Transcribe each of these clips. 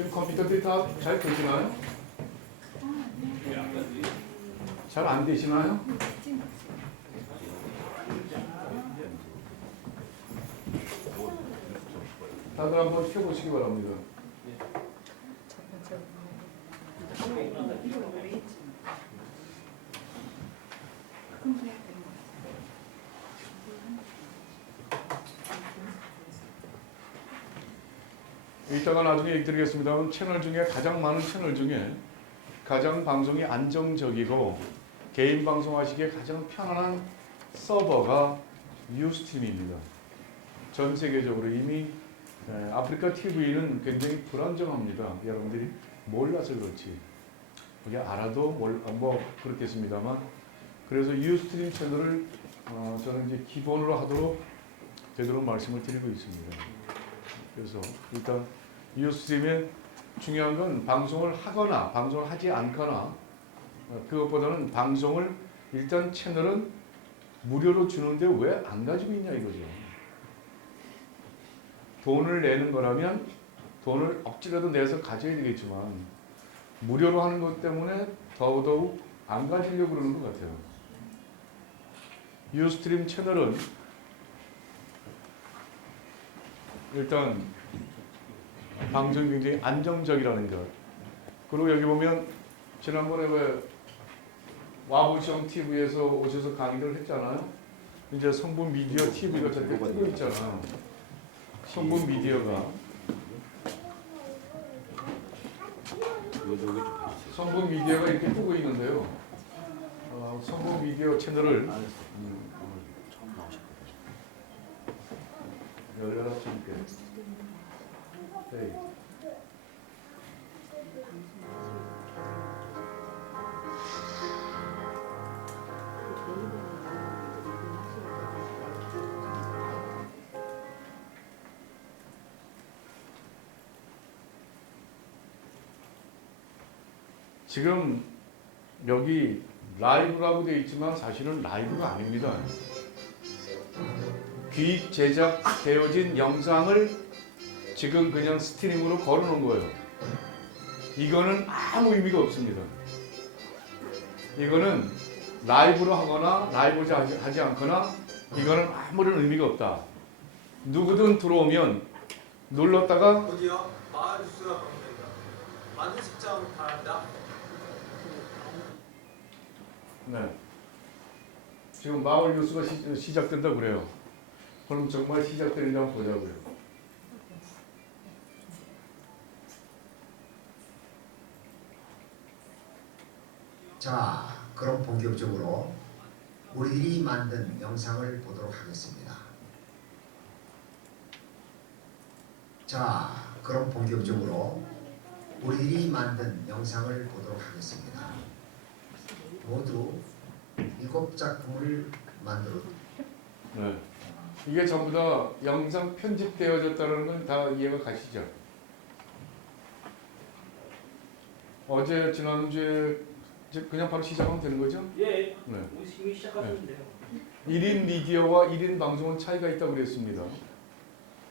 지금 컴퓨터들이 다 잘 되시나요? 잘 안 되시나요? 다들 한번 켜보시기 바랍니다. 이따가 나중에 얘기 드리겠습니다만 채널 중에 가장 많은 채널 중에 가장 방송이 안정적이고 개인 방송하시기에 가장 편안한 서버가 유스트림입니다. 전 세계적으로 이미 아프리카 TV는 굉장히 불안정합니다. 여러분들이 몰라서 그렇지. 그게 알아도 뭐 그렇겠습니다만 그래서 유스트림 채널을 저는 이제 기본으로 하도록 되도록 말씀을 드리고 있습니다. 그래서 일단 유스트림의 중요한 건 방송을 하거나 방송을 하지 않거나 그것보다는 방송을 일단 채널은 무료로 주는데 왜 안 가지고 있냐 이거죠. 돈을 내는 거라면 돈을 억지라도 내서 가져야 되겠지만 무료로 하는 것 때문에 더더욱 안 가지려고 그러는 것 같아요. 유스트림 채널은 일단 방송이 굉장히 안정적이라는 것. 그리고 여기 보면 지난번에 왜 와보시형 TV에서 오셔서 강의를 했잖아요. 이제 성분 미디어 TV가 저렇게 뜨고 있잖아요. 성분 미디어가 성분 미디어가 이렇게 뜨고 있는데요. 성분 미디어 채널을 열려라 줄게. 네. 지금 여기 라이브라고 되어 있지만 사실은 라이브가 아닙니다. 기획 제작되어진 영상을 지금 그냥 스트리밍으로 걸어놓은 거예요. 이거는 아무 의미가 없습니다. 이거는 라이브로 하거나 라이브로 하지 않거나 이거는 아무런 의미가 없다. 누구든 들어오면 눌렀다가 어디요? 마을 뉴스가 방송입니다. 많은 시청 바랍니다. 네. 지금 마을 뉴스가 시작된다 그래요. 그럼 정말 시작되는지 한번 보자고요. 자, 그럼 본격적으로 우리들이 만든 영상을 보도록 하겠습니다. 자, 그럼 본격적으로 우리들이 만든 영상을 보도록 하겠습니다. 모두 7작품을 만들었습니다. 네. 이게 전부 다 영상 편집되어졌다는 건 다 이해가 가시죠? 어제 지난주에 이제 그냥 바로 시작하면 되는 거죠? 예, 네. 이미 시작하셨는데요. 1인 미디어와 1인 방송은 차이가 있다고 그랬습니다.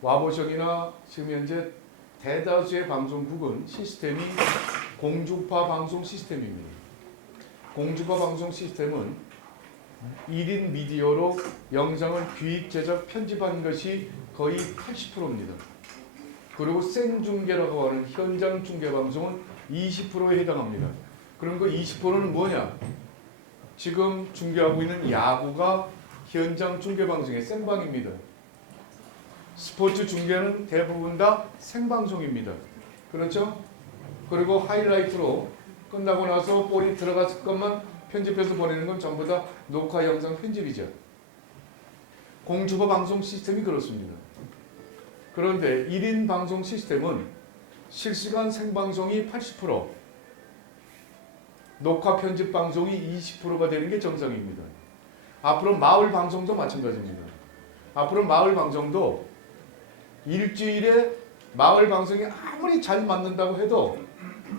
와보션이나 지금 현재 대다수의 방송국은 시스템이 공중파 방송 시스템입니다. 공중파 방송 시스템은 1인 미디어로 영상을 기획, 제작, 편집한 것이 거의 80%입니다. 그리고 생중계라고 하는 현장 중계 방송은 20%에 해당합니다. 그럼 그 20%는 뭐냐? 지금 중계하고 있는 야구가 현장 중계 방송의 생방입니다. 스포츠 중계는 대부분 다 생방송입니다. 그렇죠? 그리고 하이라이트로 끝나고 나서 볼이 들어갔을 것만 편집해서 보내는 건 전부 다 녹화 영상 편집이죠. 공중파 방송 시스템이 그렇습니다. 그런데 1인 방송 시스템은 실시간 생방송이 80%, 녹화 편집 방송이 20%가 되는 게 정상입니다. 앞으로 마을 방송도 마찬가지입니다. 앞으로 마을 방송도 일주일에 마을 방송이 아무리 잘 만든다고 해도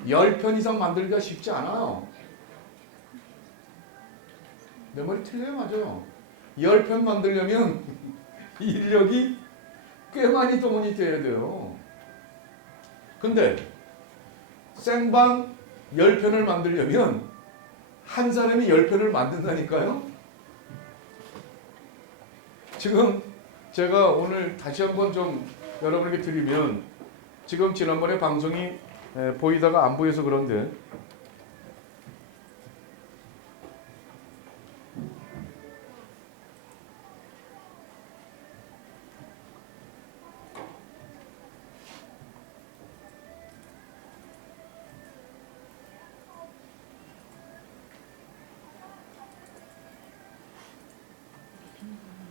10편 이상 만들기가 쉽지 않아요. 내 말이 틀려요? 맞아요. 10편 만들려면 인력이 꽤 많이 동원이 돼야 돼요. 근데 생방 10편을 만들려면 한 사람이 10편을 만든다니까요. 지금 제가 오늘 다시 한번 좀 여러분에게 드리면 지금 지난번에 방송이 보이다가 안 보여서 그런데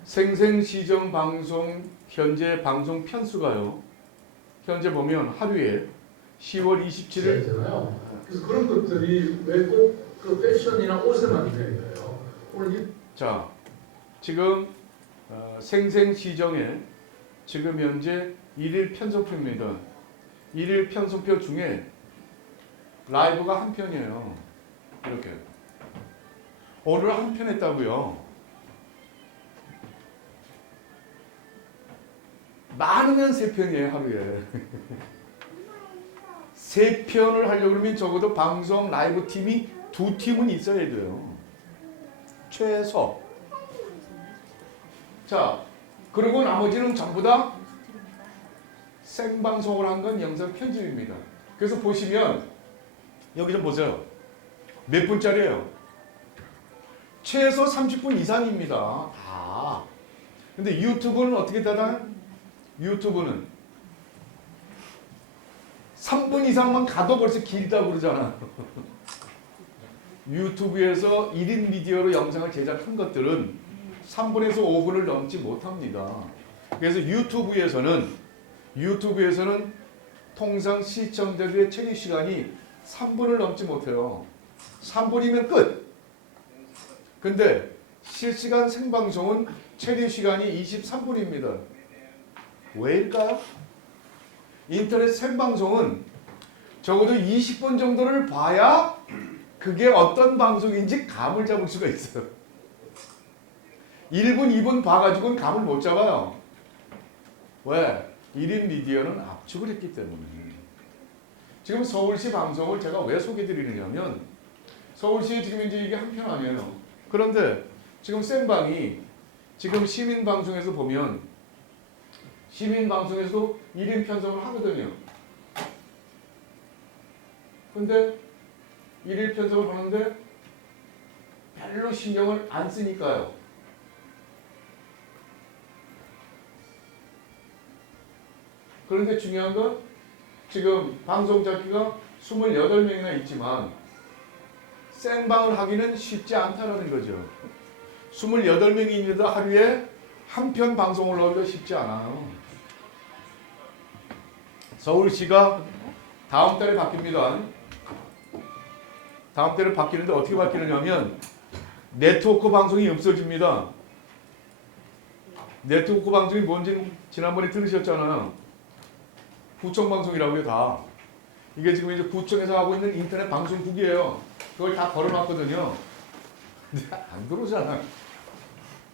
생생시정 방송 현재 방송 편수가요. 현재 보면 하루에 10월 27일 잖아요. 그래서 그런 것들이 왜 꼭 그 패션이나 옷에만 있나요? 오늘 이 자, 지금 생생시정에 지금 현재 1일 편성표입니다. 1일 편성표 중에 라이브가 한 편이에요. 이렇게. 오늘 한 편 했다고요. 많으면 3편이에요, 하루에. 3편을 하려고 그러면 적어도 방송 라이브 팀이 2팀은 있어야 돼요. 최소. 자, 그리고 나머지는 전부 다 생방송을 한 건 영상 편집입니다. 그래서 보시면 여기 좀 보세요. 몇 분짜리예요? 최소 30분 이상입니다. 다. 근데 유튜브는 어떻게 되나요? 유튜브는 3분 이상만 가도 벌써 길다고 그러잖아. 유튜브에서 1인 미디어로 영상을 제작한 것들은 3분에서 5분을 넘지 못합니다. 그래서 유튜브에서는 통상 시청자들의 체류 시간이 3분을 넘지 못해요. 3분이면 끝. 근데 실시간 생방송은 체류 시간이 23분입니다. 왜일까요? 인터넷 생방송은 적어도 20분 정도를 봐야 그게 어떤 방송인지 감을 잡을 수가 있어요. 1분, 2분 봐가지고는 감을 못 잡아요. 왜? 1인 미디어는 압축을 했기 때문에. 지금 서울시 방송을 제가 왜 소개해드리느냐면 서울시에 지금 이제 이게 한 편 아니에요. 그런데 지금 생방이 지금 시민방송에서 보면 시민방송에서도 1인 편성을 하거든요. 근데 1인 편성을 하는데 별로 신경을 안 쓰니까요. 그런데 중요한 건 지금 방송 잡기가 28명이나 있지만 생방을 하기는 쉽지 않다는 거죠. 28명이 있는데 하루에 한 편 방송을 넣기가 쉽지 않아요. 서울시가 다음 달에 바뀝니다. 다음 달에 바뀌는데 어떻게 바뀌느냐면 네트워크 방송이 없어집니다. 네트워크 방송이 뭔지는 지난번에 들으셨잖아요. 구청 방송이라고요, 다. 이게 지금 이제 구청에서 하고 있는 인터넷 방송국이에요. 그걸 다 걸어놨거든요. 근데 안 들어오잖아요.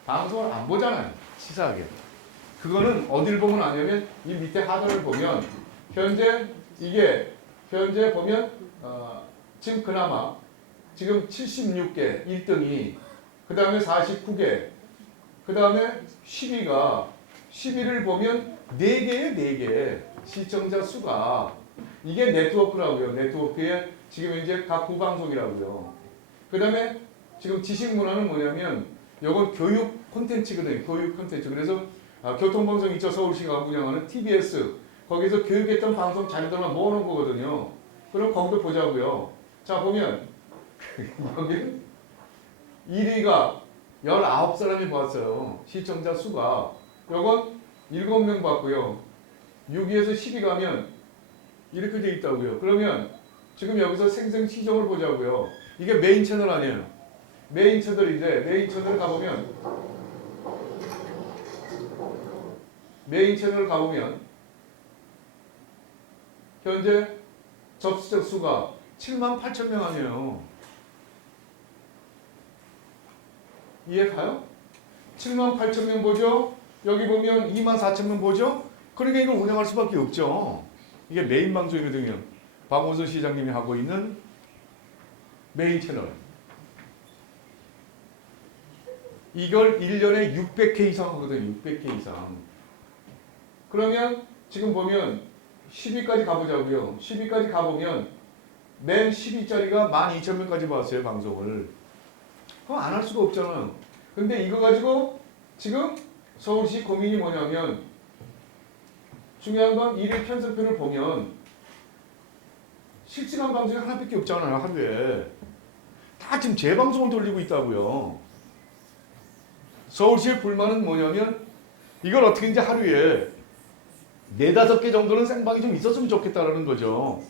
방송을 안 보잖아요. 치사하게. 그거는 어딜 보면 아냐면 이 밑에 하단을 보면 현재 보면 지금 그나마 지금 76개 1등이 그 다음에 49개 그 다음에 10위가 10위를 보면 4개예요. 4개 시청자 수가 이게 네트워크라고요. 네트워크에 지금 이제 각 구방송이라고요. 그 다음에 지금 지식문화는 뭐냐면 이건 교육 콘텐츠거든요. 교육 콘텐츠. 그래서 교통방송 있죠. 서울시가 운영하는 TBS 거기서 교육했던 방송 자료들만 모아놓은 거거든요. 그럼 거기도 보자고요. 자 보면 여기 1위가 19사람이 봤어요. 시청자 수가. 요건 7명 봤고요. 6위에서 10위 가면 이렇게 돼 있다고요. 그러면 지금 여기서 생생시정을 보자고요. 이게 메인 채널 아니에요. 메인 채널인데 메인 채널 가보면 현재 접수자 수가 78,000명 아니에요. 이해 가요? 78,000명 보죠? 여기 보면 24,000명 보죠? 그러니까 이걸 운영할 수밖에 없죠. 이게 메인 방송이거든요. 박원순 시장님이 하고 있는 메인 채널. 이걸 1년에 600회 이상 하거든요. 600회 이상. 그러면 지금 보면 10위까지 가보자고요. 10위까지 가보면 맨 10위짜리가 12,000명까지 봤어요. 방송을. 그럼 안 할 수가 없잖아요. 근데 이거 가지고 지금 서울시 고민이 뭐냐면 중요한 건 일일 편성표를 보면 실시간 방송이 하나밖에 없잖아요. 하루에. 다 지금 재방송을 돌리고 있다고요. 서울시의 불만은 뭐냐면 이걸 어떻게 이제 하루에 4-5개 정도는 생방이 좀 있었으면 좋겠다라는 거죠.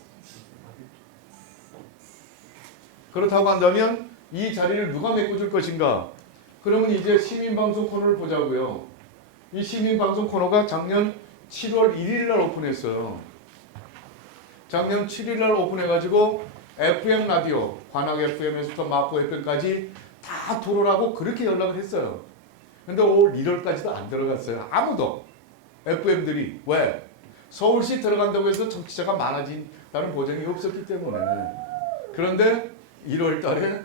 그렇다고 한다면 이 자리를 누가 메꿔줄 것인가? 그러면 이제 시민방송 코너를 보자고요. 이 시민방송 코너가 작년 7월 1일 날 오픈했어요. 작년 7일 날 오픈해가지고 FM 라디오, 관악 FM에서부터 마포 FM까지 다 토론하고 그렇게 연락을 했어요. 근데 올 1월까지도 안 들어갔어요. 아무도. FM들이. 왜? 서울시 들어간다고 해서 정치자가 많아진다는 보장이 없었기 때문에. 그런데 1월 달에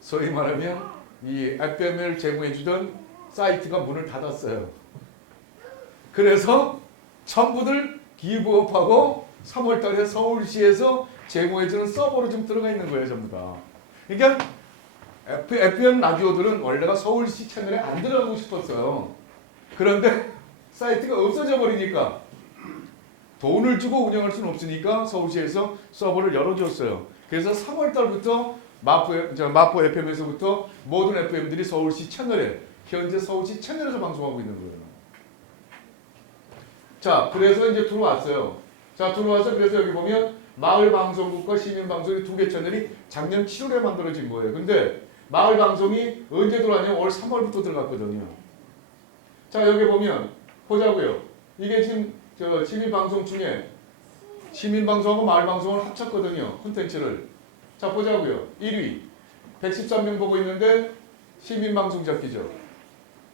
소위 말하면 이 FM을 제공해주던 사이트가 문을 닫았어요. 그래서 전부들 기부업하고 3월 달에 서울시에서 제공해주는 서버로 좀 들어가 있는 거예요. 전부 다. 그러니까 FM 라디오들은 원래가 서울시 채널에 안 들어가고 싶었어요. 그런데 사이트가 없어져 버리니까 돈을 주고 운영할 수는 없으니까 서울시에서 서버를 열어줬어요. 그래서 3월 달부터 마포 FM에서부터 모든 FM들이 서울시 채널에 현재 서울시 채널에서 방송하고 있는 거예요. 자, 그래서 이제 들어왔어요. 자, 들어와서 그래서 여기 보면 마을방송국과 시민방송이 2개 채널이 작년 7월에 만들어진 거예요. 근데 마을방송이 언제 들어왔냐면 올 3월부터 들어갔거든요. 자, 여기 보면 보자고요. 이게 지금 저 시민방송 중에 시민방송하고 마을방송을 합쳤거든요. 콘텐츠를. 자, 보자고요. 1위 113명 보고 있는데 시민방송 잡기죠.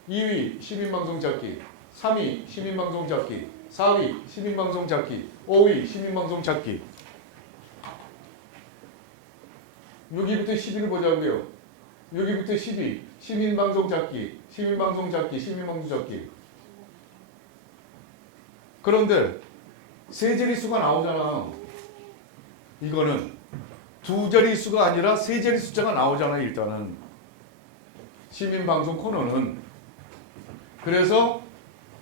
2위 시민방송 잡기, 3위 시민방송 잡기, 4위 시민방송 잡기, 5위 시민방송 잡기. 6위부터 10위를 보자고요. 6위부터 10위 시민방송 잡기, 시민방송 잡기, 시민방송 잡기. 그런데 세 자릿수가 나오잖아. 이거는 두 자릿수가 아니라 세 자릿수자가 나오잖아요. 일단은 시민방송 코너는. 그래서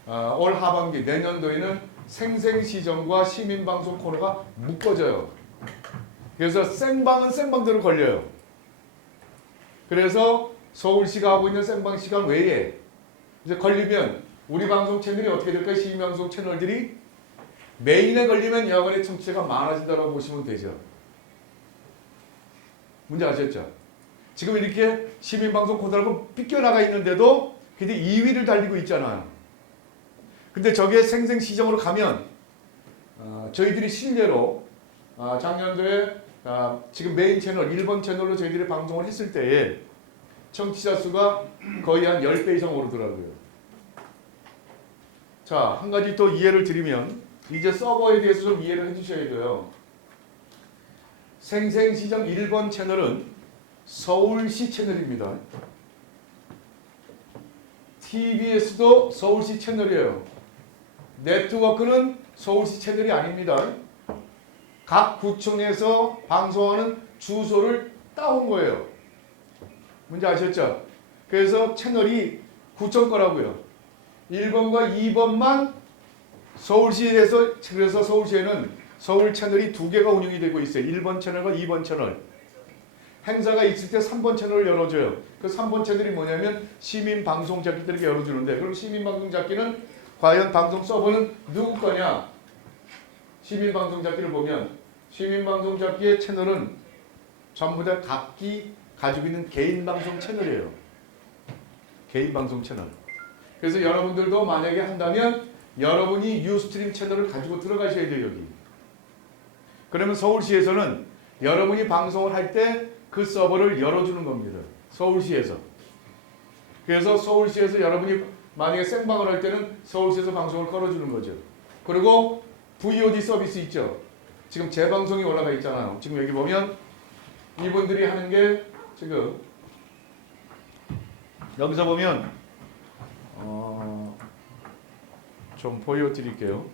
올 하반기 내년도에는 생생시정과 시민방송 코너가 묶어져요. 그래서 생방은 생방대로 걸려요. 그래서 서울시가 하고 있는 생방 시간 외에 이제 걸리면 우리 방송 채널이 어떻게 될까요? 시민방송 채널들이 메인에 걸리면 야간의 청취자가 많아진다고 보시면 되죠. 문제 아셨죠? 지금 이렇게 시민방송 코너라고 삐껴나가 있는데도 근데 2위를 달리고 있잖아요. 근데 저게 생생시정으로 가면 저희들이 실례로 작년도에 지금 메인 채널 1번 채널로 저희들이 방송을 했을 때에 청취자 수가 거의 한 10배 이상 오르더라고요. 자, 한 가지 또 이해를 드리면 이제 서버에 대해서 좀 이해를 해주셔야 돼요. 생생시정 1번 채널은 서울시 채널입니다. TBS도 서울시 채널이에요. 네트워크는 서울시 채널이 아닙니다. 각 구청에서 방송하는 주소를 따온 거예요. 뭔지 아셨죠? 그래서 채널이 구청 거라고요. 1번과 2번만 서울시에서, 그래서 서울시에는 서울 채널이 2개가 운영이 되고 있어요. 1번 채널과 2번 채널. 행사가 있을 때 3번 채널을 열어줘요. 그 3번 채널이 뭐냐면 시민방송잡기들에게 열어주는데, 그럼 시민방송잡기는 과연 방송 서버는 누구 거냐? 시민방송잡기를 보면 시민방송잡기의 채널은 전부 다 각기 가지고 있는 개인방송 채널이에요. 개인방송 채널. 그래서 여러분들도 만약에 한다면 여러분이 유스트림 채널을 가지고 들어가셔야 돼요. 여기. 그러면 서울시에서는 여러분이 방송을 할 때 그 서버를 열어주는 겁니다. 서울시에서. 그래서 서울시에서 여러분이 만약에 생방을 할 때는 서울시에서 방송을 걸어주는 거죠. 그리고 VOD 서비스 있죠. 지금 재방송이 올라가 있잖아요. 지금 여기 보면 이분들이 하는 게 지금 여기서 보면 좀 보여드릴게요.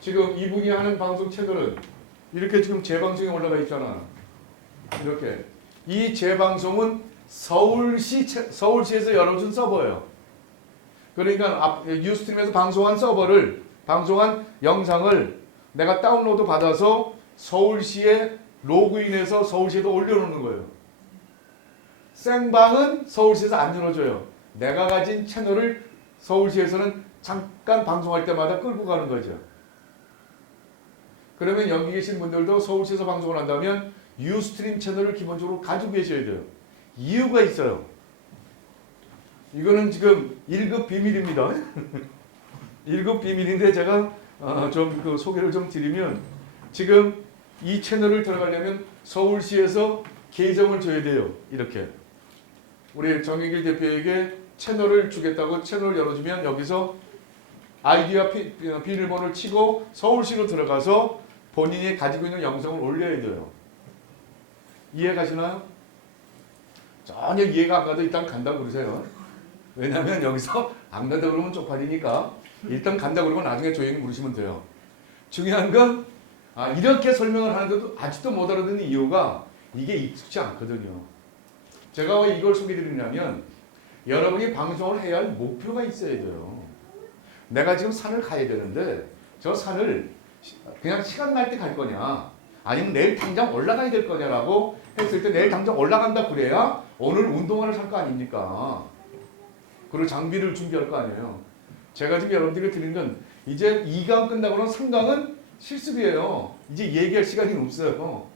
지금 이분이 하는 방송 채널은 이렇게 지금 재방송이 올라가 있잖아. 이렇게 이 재방송은 서울시에서 열어준 서버예요. 그러니까 유스트림에서 방송한 영상을 내가 다운로드 받아서 서울시에 로그인해서 서울시에도 올려놓는 거예요. 생방은 서울시에서 안 열어줘요. 내가 가진 채널을 서울시에서는 잠깐 방송할 때마다 끌고 가는 거죠. 그러면 여기 계신 분들도 서울시에서 방송을 한다면 유스트림 채널을 기본적으로 가지고 계셔야 돼요. 이유가 있어요. 이거는 지금 1급 비밀입니다. 1급 비밀인데 제가 좀 그 소개를 좀 드리면 지금 이 채널을 들어가려면 서울시에서 계정을 줘야 돼요. 이렇게 우리 정영길 대표에게 채널을 주겠다고 채널을 열어주면 여기서 아이디와 비밀번호를 치고 서울시로 들어가서 본인이 가지고 있는 영상을 올려야 돼요. 이해 가시나요? 전혀 이해가 안 가도 일단 간다고 그러세요. 왜냐하면 여기서 안 간다고 그러면 쪽팔리니까 일단 간다고 그러면 나중에 조용히 물으시면 돼요. 중요한 건 이렇게 설명을 하는데도 아직도 못 알아듣는 이유가 이게 익숙지 않거든요. 제가 왜 이걸 소개드리냐면 여러분이 방송을 해야 할 목표가 있어야 돼요. 내가 지금 산을 가야 되는데 저 산을 그냥 시간 날 때 갈 거냐 아니면 내일 당장 올라가야 될 거냐라고 했을 때 내일 당장 올라간다 그래야 오늘 운동화를 살 거 아닙니까? 그리고 장비를 준비할 거 아니에요. 제가 지금 여러분들에게 드리는 건 이제 2강 끝나고 는 3강은 실습이에요. 이제 얘기할 시간이 없어요.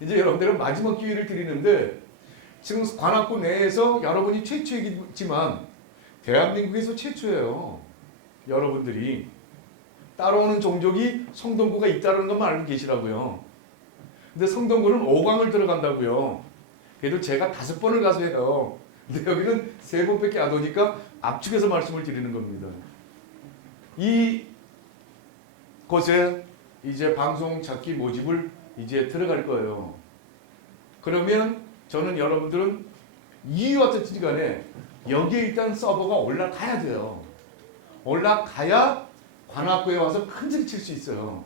이제 여러분들은 마지막 기회를 드리는데 지금 관악구 내에서 여러분이 최초이지만 대한민국에서 최초예요. 여러분들이 따라오는 종족이 성동구가 있다는 것만 알고 계시라고요. 근데 성동구는 5강을 들어간다고요. 그래도 제가 5번을 가서 해요. 근데 여기는 3번밖에 안 오니까 압축해서 말씀을 드리는 겁니다. 이 곳에 이제 방송 찾기 모집을 이제 들어갈 거예요. 그러면 저는 여러분들은 이유 어떻든지 간에 여기에 일단 서버가 올라가야 돼요. 올라가야 관악구에 와서 큰 소리 칠 수 있어요.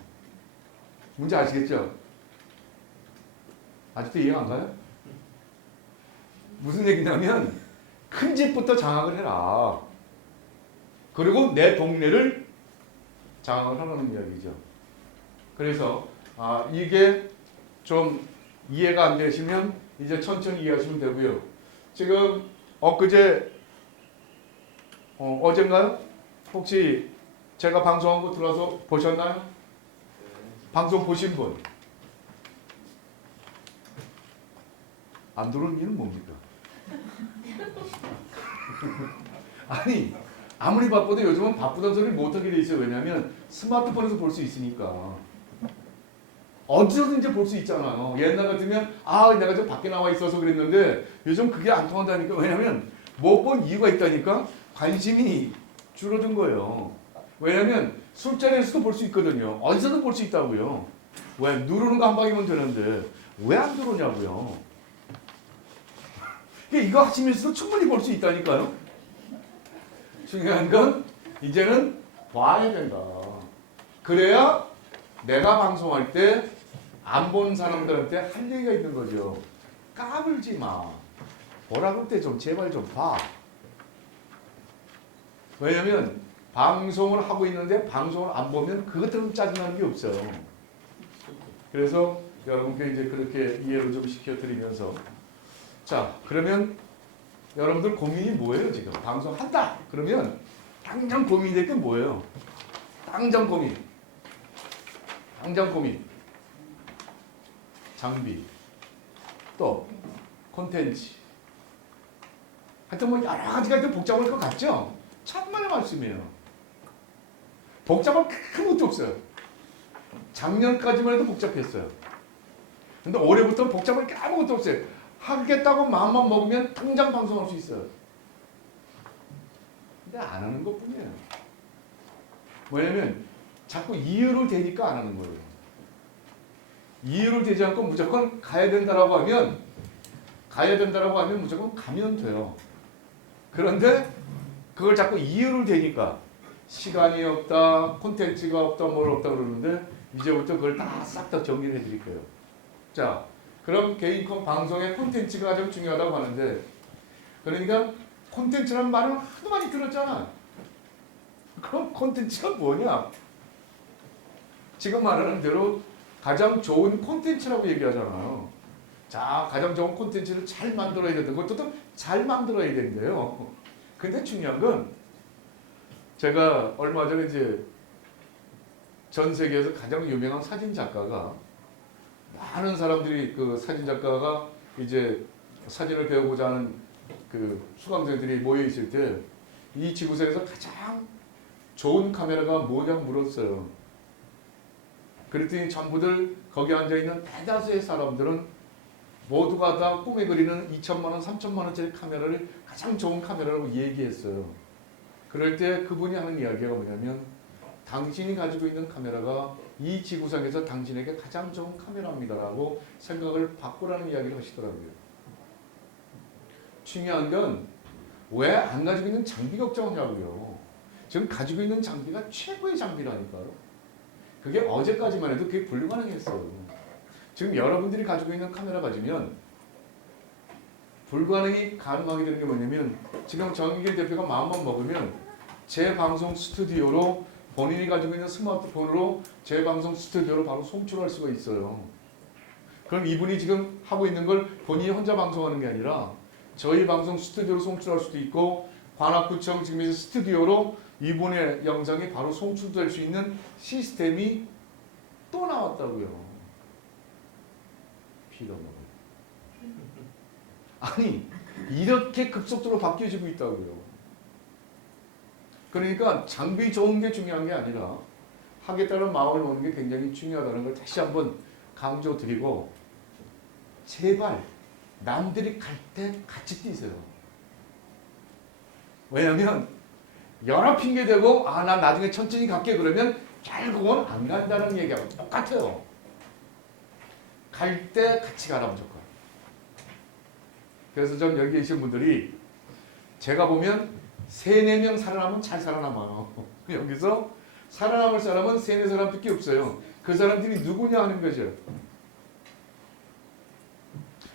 문제 아시겠죠? 아직도 이해가 안 가요? 무슨 얘기냐면 큰 집부터 장악을 해라. 그리고 내 동네를 장악을 하라는 이야기죠. 그래서 이게 좀 이해가 안 되시면 이제 천천히 이해하시면 되고요. 지금 엊그제 어젠가요? 혹시 제가 방송한 거 들어와서 보셨나요? 방송 보신 분? 안 들어오는 이유는 뭡니까? 아니 아무리 바빠도 요즘은 바쁘다는 소리를 못하게 돼 있어요. 왜냐하면 스마트폰에서 볼 수 있으니까. 어디서든지 볼 수 있잖아요. 옛날 같으면 내가 좀 밖에 나와 있어서 그랬는데 요즘 그게 안 통한다니까. 왜냐하면 못 본 이유가 있다니까. 관심이 줄어든 거예요. 왜냐하면 술자리에서도 볼 수 있거든요. 어디서든 볼 수 있다고요. 왜? 누르는 거 한 방이면 되는데 왜 안 들어오냐고요. 이거 하시면서도 충분히 볼 수 있다니까요. 중요한 건 이제는 봐야 된다. 그래야 내가 방송할 때 안 본 사람들한테 할 얘기가 있는 거죠. 까불지 마. 보라 그럴 때 좀 제발 좀 봐. 왜냐면 방송을 하고 있는데 방송을 안 보면 그것들은 짜증나는 게 없어요. 그래서 여러분께 이제 그렇게 이해를 좀 시켜드리면서 자 그러면 여러분들 고민이 뭐예요 지금? 방송한다 그러면 당장 고민이 될 게 뭐예요? 당장 고민 장비 또 콘텐츠 하여튼 뭐 여러 가지가 좀 복잡할 것 같죠? 천만의 말씀이에요. 복잡한 큰 것도 없어요. 작년까지만 해도 복잡했어요. 근데 올해부터는 복잡한 게 아무것도 없어요. 하겠다고 마음만 먹으면 당장 방송할 수 있어요. 근데 안 하는 것 뿐이에요. 뭐냐면 자꾸 이유를 대니까 안 하는 거예요. 이유를 대지 않고 무조건 가야 된다라고 하면 무조건 가면 돼요. 그런데 그걸 자꾸 이유를 대니까 시간이 없다, 콘텐츠가 없다, 뭘 없다 그러는데 이제부터 그걸 다 싹 다 정리를 해드릴 거예요. 자, 그럼 개인 방송의 콘텐츠가 가장 중요하다고 하는데 그러니까 콘텐츠라는 말을 하도 많이 들었잖아. 그럼 콘텐츠가 뭐냐? 지금 말하는 대로 가장 좋은 콘텐츠라고 얘기하잖아요. 자, 가장 좋은 콘텐츠를 잘 만들어야 된다. 그것도 잘 만들어야 된대요. 근데 중요한 건 제가 얼마 전에 이제 전 세계에서 가장 유명한 사진 작가가 많은 사람들이 그 사진 작가가 이제 사진을 배우고자 하는 그 수강생들이 모여 있을 때 이 지구상에서 가장 좋은 카메라가 뭐냐고 물었어요. 그랬더니 전부들 거기 앉아 있는 대다수의 사람들은 모두가 다 꿈에 그리는 2천만 원, 3천만 원짜리 카메라를 가장 좋은 카메라라고 얘기했어요. 그럴 때 그분이 하는 이야기가 뭐냐면 당신이 가지고 있는 카메라가 이 지구상에서 당신에게 가장 좋은 카메라입니다라고 생각을 바꾸라는 이야기를 하시더라고요. 중요한 건 왜 안 가지고 있는 장비 걱정하냐고요. 지금 가지고 있는 장비가 최고의 장비라니까요. 그게 어제까지만 해도 그게 불가능했어요. 지금 여러분들이 가지고 있는 카메라 가지면 불가능이 가능하게 되는 게 뭐냐면 지금 정의길 대표가 마음만 먹으면 제 방송 스튜디오로 본인이 가지고 있는 스마트폰으로 제 방송 스튜디오로 바로 송출할 수가 있어요. 그럼 이분이 지금 하고 있는 걸 본인이 혼자 방송하는 게 아니라 저희 방송 스튜디오로 송출할 수도 있고 관악구청 지금 이 스튜디오로 이분의 영상이 바로 송출될 수 있는 시스템이 또 나왔다고요. 빌어먹어요. 아니 이렇게 급속도로 바뀌어지고 있다고요. 그러니까 장비 좋은 게 중요한 게 아니라 하겠다는 마음을 먹는 게 굉장히 중요하다는 걸 다시 한번 강조드리고 제발 남들이 갈 때 같이 뛰세요. 왜냐면 여러 핑계 대고 난 나중에 천천히 갈게 그러면 결국은 안 간다는 얘기하고 똑같아요. 갈 때 같이 가라 무조건. 그래서 전 여기 계신 분들이 제가 보면 3-4명 살아남으면 잘 살아남아요. 여기서 살아남을 사람은 3-4사람밖에 없어요. 그 사람들이 누구냐 하는 거죠.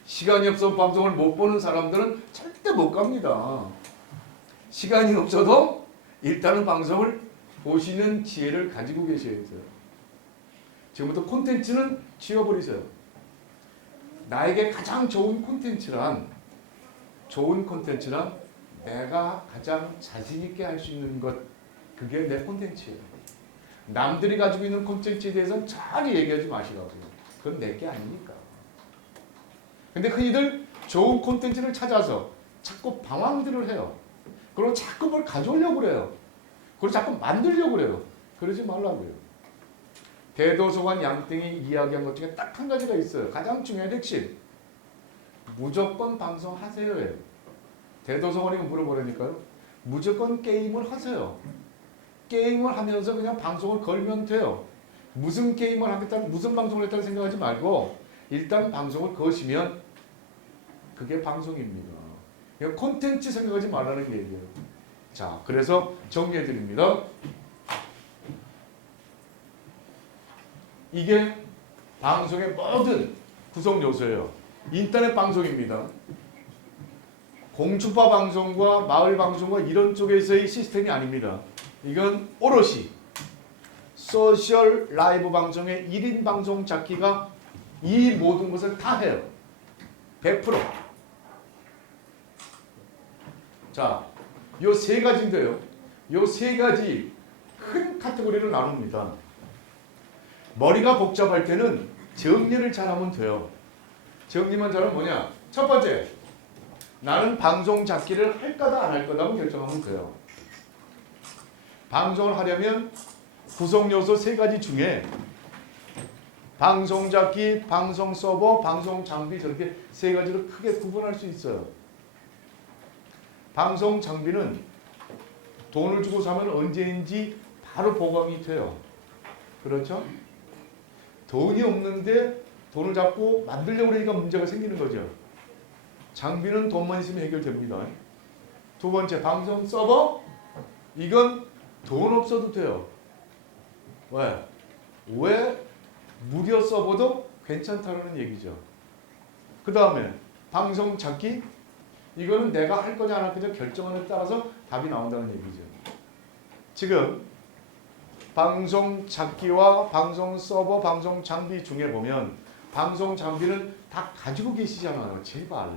시간이 없어 방송을 못 보는 사람들은 절대 못 갑니다. 시간이 없어도 일단은 방송을 보시는 지혜를 가지고 계셔야 돼요. 지금부터 콘텐츠는 지워버리세요. 나에게 가장 좋은 콘텐츠란 내가 가장 자신 있게 할 수 있는 것, 그게 내 콘텐츠예요. 남들이 가지고 있는 콘텐츠에 대해서는 전혀 얘기하지 마시라고요. 그건 내게 아니니까. 근데 흔히들 좋은 콘텐츠를 찾아서 자꾸 방황들을 해요. 그리고 자꾸 뭘 가져오려고 그래요. 그리고 자꾸 만들려고 그래요. 그러지 말라고요. 대도서관 양땡이 이야기한 것 중에 딱 한 가지가 있어요. 가장 중요한 핵심. 무조건 방송하세요예요. 대도서관이 물어보라니까요. 무조건 게임을 하세요. 게임을 하면서 그냥 방송을 걸면 돼요. 무슨 게임을 하겠다는, 무슨 방송을 했다는 생각하지 말고 일단 방송을 거시면 그게 방송입니다. 이거 콘텐츠 생각하지 말라는 얘기예요. 자, 그래서 정리해 드립니다. 이게 방송의 모든 구성 요소예요. 인터넷 방송입니다. 공중파 방송과 마을 방송과 이런 쪽에서의 시스템이 아닙니다. 이건 오롯이 소셜 라이브 방송의 1인 방송 잡기가 이 모든 것을 다 해요. 100%. 자, 요 3가지인데요. 요 3가지 큰 카테고리를 나눕니다. 머리가 복잡할 때는 정리를 잘하면 돼요. 정리만 잘하면 뭐냐? 첫 번째, 나는 방송 잡기를 할 거다 안 할 거다 결정하면 돼요. 방송을 하려면 구성 요소 3가지 중에 방송 잡기, 방송 서버, 방송 장비 저렇게 3가지로 크게 구분할 수 있어요. 방송 장비는 돈을 주고 사면 언제인지 바로 보강이 돼요. 그렇죠? 돈이 없는데 돈을 잡고 만들려고 그러니까 문제가 생기는 거죠. 장비는 돈만 있으면 해결됩니다. 두 번째, 방송 서버. 이건 돈 없어도 돼요. 왜? 왜? 무료 서버도 괜찮다는 얘기죠. 그 다음에 방송 찾기. 이거는 내가 할 거냐 안 할 거냐 결정하는 데 따라서 답이 나온다는 얘기죠. 지금 방송 찾기와 방송 서버, 방송 장비 중에 보면 방송 장비는 다 가지고 계시잖아요. 제발.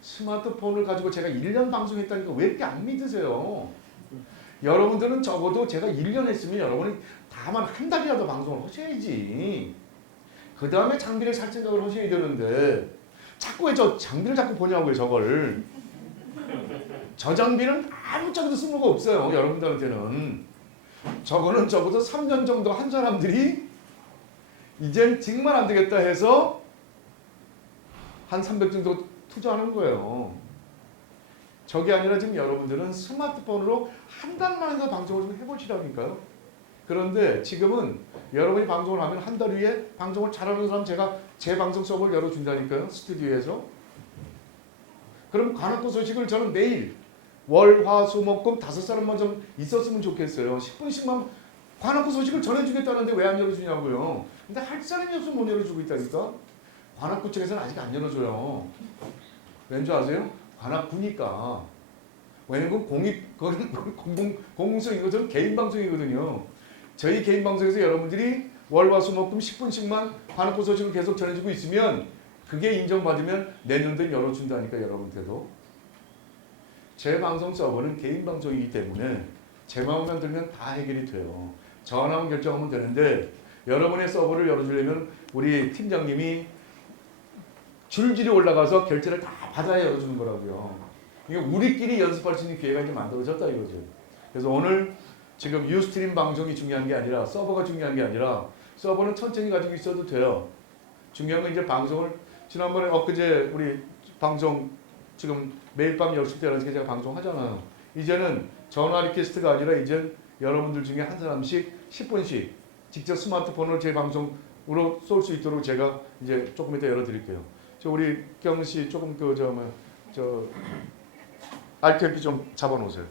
스마트폰을 가지고 제가 1년 방송했다니까 왜 이렇게 안 믿으세요? 여러분들은 적어도 제가 1년 했으면 여러분이 다만 한 달이라도 방송을 하셔야지. 그 다음에 장비를 살 생각을 하셔야 되는데 자꾸 왜 저 장비를 자꾸 보냐고요, 저걸. 저 장비는 아무짝에도 쓸모가 없어요, 여러분들한테는. 저거는 적어도 3년 정도 한 사람들이 이젠 정말 안 되겠다 해서 한 300 정도 투자하는 거예요. 저게 아니라 지금 여러분들은 스마트폰으로 한 달만 해서 방송을 좀 해보시라니까요. 그런데 지금은 여러분이 방송을 하면 한 달 후에 방송을 잘하는 사람 제가 제 방송 서버를 열어준다니까요. 스튜디오에서. 그럼 관악구 소식을 저는 매일 월, 화, 수, 목, 금 5사람만 좀 있었으면 좋겠어요. 10분씩만 관악구 소식을 전해주겠다는데 왜 안 열어주냐고요. 근데 할 사람이 없으면 못 열어주고 있다니까. 관악구 측에서는 아직 안 열어줘요. 왠 줄 아세요? 관악구니까. 왜냐면 공공성이고 저는 개인 방송이거든요. 저희 개인 방송에서 여러분들이 월, 화, 수, 목, 금 10분씩만 관악구 소식을 계속 전해주고 있으면 그게 인정받으면 내년도에 열어준다니까 여러분들도. 제 방송 서버는 개인 방송이기 때문에 제 마음만 들면 다 해결이 돼요. 전화만 결정하면 되는데 여러분의 서버를 열어주려면 우리 팀장님이 줄줄이 올라가서 결제를 다 받아야 열어주는 거라고요. 이게 우리끼리 연습할 수 있는 기회가 이제 만들어졌다 이거죠. 그래서 오늘 지금 유스트림 방송이 중요한 게 아니라 서버가 중요한 게 아니라 서버는 천천히 가지고 있어도 돼요. 중요한 건 이제 방송을 지난번에 엊그제 우리 방송 지금 매일 밤 10시 때 11시에 제가 방송하잖아요. 이제는 전화 리퀘스트가 아니라 이제 여러분들 중에 한 사람씩 10분씩 직접 스마트폰으로 제 방송으로 쏠 수 있도록 제가 이제 조금 이따 열어드릴게요. 저 우리 경은 씨 조금 저 RTMP 좀 잡아놓으세요.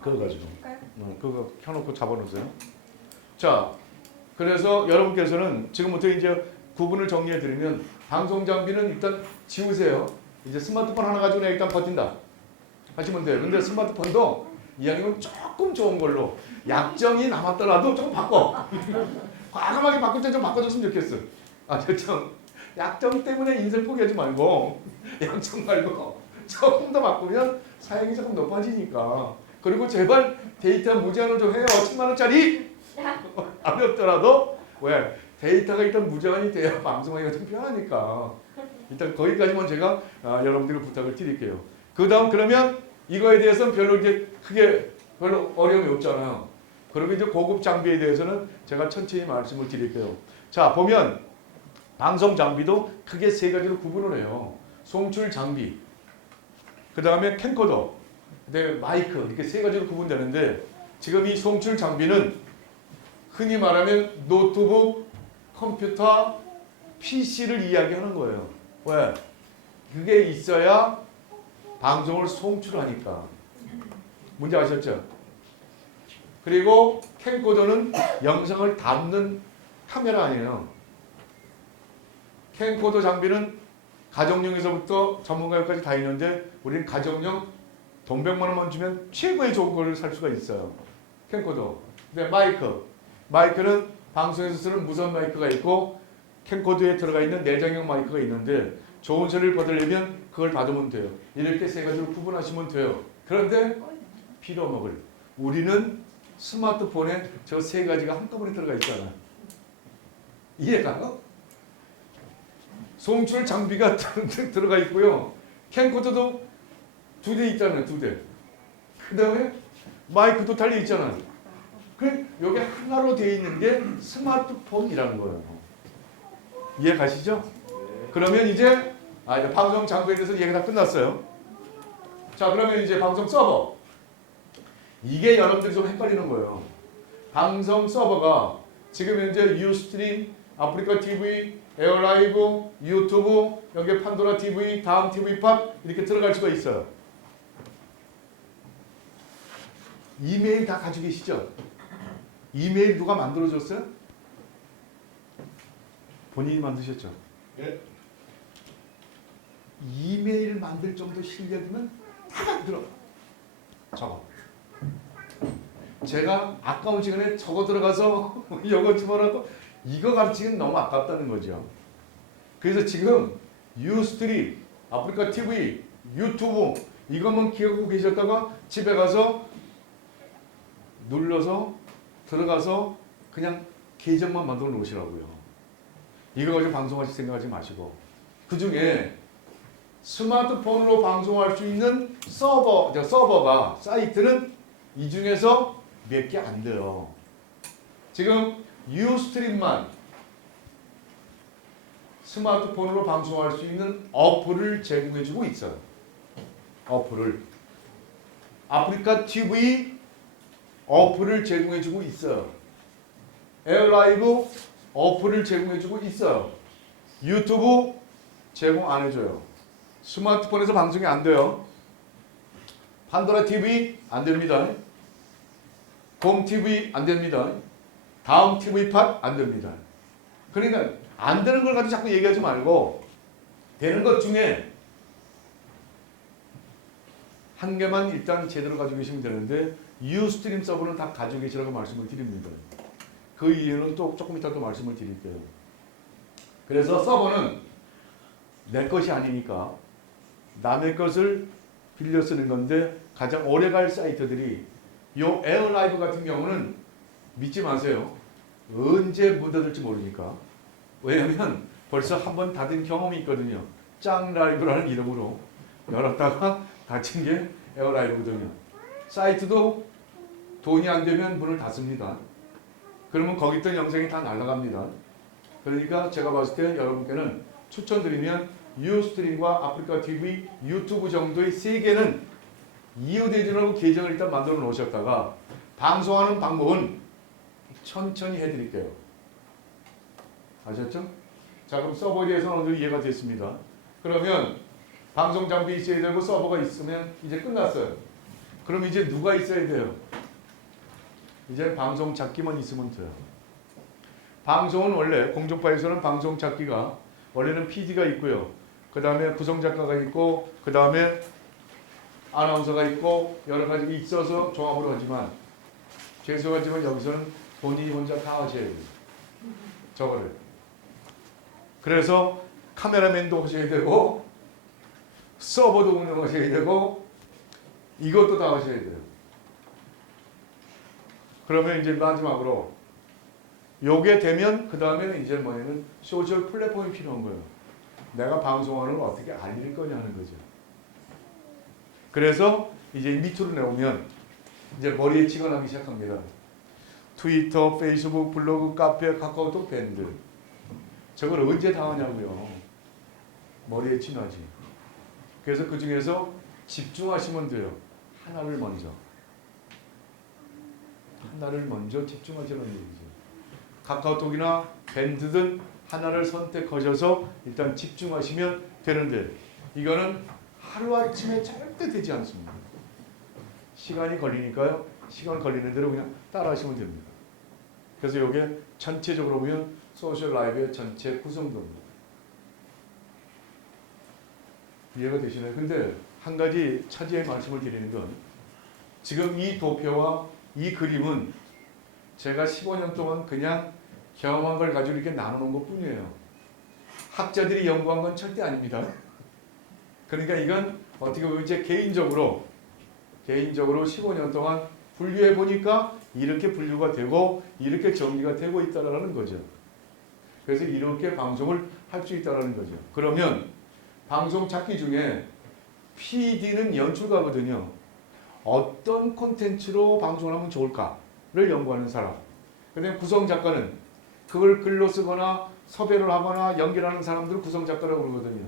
그거 가지고. 그거 켜놓고 잡아놓으세요. 자, 그래서 여러분께서는 지금부터 이제 구분을 정리해드리면 방송 장비는 일단 지우세요. 이제 스마트폰 하나 가지고 내가 일단 버틴다 하시면 돼요. 근데 스마트폰도 이왕이면 조금 좋은 걸로 약정이 남았더라도 조금 바꿔. 과감하게 바꿀 때 좀 바꿔줬으면 좋겠어. 약정 때문에 인생 포기하지 말고 약정 말고 조금 더 바꾸면 사용이 조금 높아지니까. 그리고 제발 데이터 무제한으로 좀 해요. 10만 원짜리 안 없더라도 왜 데이터가 일단 무제한이 돼야 방송하기가 좀 편하니까. 일단 거기까지만 제가 여러분들께 부탁을 드릴게요. 그 다음 그러면 이거에 대해서는 별로 이제 크게 별로 어려움이 없잖아요. 그리고 이제 고급 장비에 대해서는 제가 천천히 말씀을 드릴게요. 자, 보면 방송 장비도 크게 세 가지로 구분을 해요. 송출 장비, 그 다음에 캠코더, 그다음에 마이크, 이렇게 세 가지로 구분되는데 지금 이 송출 장비는 흔히 말하면 노트북, 컴퓨터, PC를 이야기하는 거예요. 왜? 그게 있어야 방송을 송출하니까. 문제 아셨죠? 그리고 캠코더는 영상을 담는 카메라 아니에요. 캠코더 장비는 가정용에서부터 전문가용까지 다 있는데 우리는 가정용 돈 100만 원만 주면 최고의 좋은 걸 살 수가 있어요. 캠코더. 근데 마이크는 방송에서 쓰는 무선 마이크가 있고 캠코더에 들어가 있는 내장형 마이크가 있는데 좋은 소리를 받으려면 그걸 받으면 돼요. 이렇게 세 가지로 구분하시면 돼요. 그런데 빌어먹을 우리는 스마트폰에 저 세 가지가 한꺼번에 들어가 있잖아. 이해가? 송출 장비가 들어가 있고요. 캠코더도 2대 있잖아요. 2대. 그 다음에 마이크도 달려 있잖아요. 그래 여기 하나로 되어 있는 게 스마트폰이라는 거예요. 이해 가시죠? 그러면 이제 이제 방송 장비에 대해서 얘기가 다 끝났어요. 자, 그러면 이제 방송 서버. 이게 여러분들이 좀 헷갈리는 거예요. 방송 서버가 지금 현재 유스트림, 아프리카 TV, 에어라이브, 유튜브, 여기 판도라 TV, 다음 TV팟 이렇게 들어갈 수가 있어요. 이메일 다 가지고 계시죠? 이메일 누가 만들어줬어요? 본인이 만드셨죠? 예. 이메일 만들 정도 실력이면 다 만들어. 저거. 제가 아까운 시간에 저거 들어가서 이거 집어넣고 이거 가르치기는 너무 아깝다는 거죠. 그래서 지금 유스트림, 아프리카 TV, 유튜브 이것만 기억하고 계셨다가 집에 가서 눌러서 들어가서 그냥 계정만 만들어 놓으시라고요. 이거 가지고 방송하실 생각하지 마시고 그 중에 스마트폰으로 방송할 수 있는 서버가 사이트는 이 중에서 몇 개 안 돼요. 지금 유스트림만 스마트폰으로 방송할 수 있는 어플을 제공해주고 있어요. 어플을 아프리카 TV 어플을 제공해주고 있어요. 에어라이브 어플을 제공해주고 있어요. 유튜브 제공 안 해줘요. 스마트폰에서 방송이 안 돼요. 판도라 TV 안 됩니다. 곰 TV 안 됩니다. 다음 TV팟 안 됩니다. 그러니까 안 되는 걸 가지고 자꾸 얘기하지 말고 되는 것 중에 한 개만 일단 제대로 가지고 계시면 되는데 유스트림 서버는 다 가지고 계시라고 말씀을 드립니다. 그 이유는 또 조금 이따 또 말씀을 드릴게요. 그래서 서버는 내 것이 아니니까 남의 것을 빌려 쓰는 건데 가장 오래갈 사이트들이 요 에어라이브 같은 경우는 믿지 마세요. 언제 묻어들지 모르니까. 왜냐면 벌써 한번 닫은 경험이 있거든요. 짱라이브라는 이름으로 열었다가 닫힌 게 에어라이브거든요. 사이트도 돈이 안 되면 문을 닫습니다. 그러면 거기 있던 영상이 다 날아갑니다. 그러니까 제가 봤을 때 여러분께는 추천드리면 유스트림과 아프리카 TV, 유튜브 정도의 세 개는 이어대주라고 계정을 일단 만들어 놓으셨다가 방송하는 방법은 천천히 해드릴게요. 아셨죠? 자, 그럼 서버에 대해서는 어느 정도 이해가 됐습니다. 그러면 방송 장비 있어야 되고 서버가 있으면 이제 끝났어요. 그럼 이제 누가 있어야 돼요? 이제 방송 찾기만 있으면 돼요. 방송은 원래 공중파에서는 방송 찾기가 원래는 PD가 있고요. 그 다음에 구성작가가 있고 그 다음에 아나운서가 있고 여러 가지가 있어서 종합으로 하지만 죄송하지만 여기서는 본인이 혼자 다 하셔야 돼요. 저거를. 그래서 카메라맨도 하셔야 되고 서버도 운영하셔야 되고 이것도 다 하셔야 돼요. 그러면 이제 마지막으로 요게 되면 그 다음에는 이제 뭐냐면 소셜 플랫폼이 필요한 거예요. 내가 방송하는 걸 어떻게 알릴 거냐는 거죠. 그래서 이제 밑으로 내오면 이제 머리에 찍어나기 시작합니다. 트위터, 페이스북, 블로그, 카페, 카카오톡, 밴드. 저걸 언제 다 하냐고요. 머리에 치나지. 그래서 그 중에서 집중하시면 돼요. 하나를 먼저 집중하시라는 얘기죠. 카카오톡이나 밴드든 하나를 선택하셔서 일단 집중하시면 되는데 이거는 하루아침에 절대 되지 않습니다. 시간이 걸리니까요. 시간 걸리는 대로 그냥 따라 하시면 됩니다. 그래서 이게 전체적으로 보면 소셜 라이브의 전체 구성도입니다. 이해가 되시나요? 근데 한 가지 차지의 말씀을 드리는 건 지금 이 도표와 이 그림은 제가 15년 동안 그냥 경험한 걸 가지고 이렇게 나눠놓은 것 뿐이에요. 학자들이 연구한 건 절대 아닙니다. 그러니까 이건 어떻게 보면 이제 개인적으로 15년 동안 분류해 보니까 이렇게 분류가 되고 이렇게 정리가 되고 있다라는 거죠. 그래서 이렇게 방송을 할 수 있다라는 거죠. 그러면 방송 찾기 중에 PD는 연출가거든요. 어떤 콘텐츠로 방송을 하면 좋을까를 연구하는 사람. 그다음에 구성 작가는 그걸 글로 쓰거나 섭외를 하거나 연결하는 사람들을 구성 작가라고 그러거든요.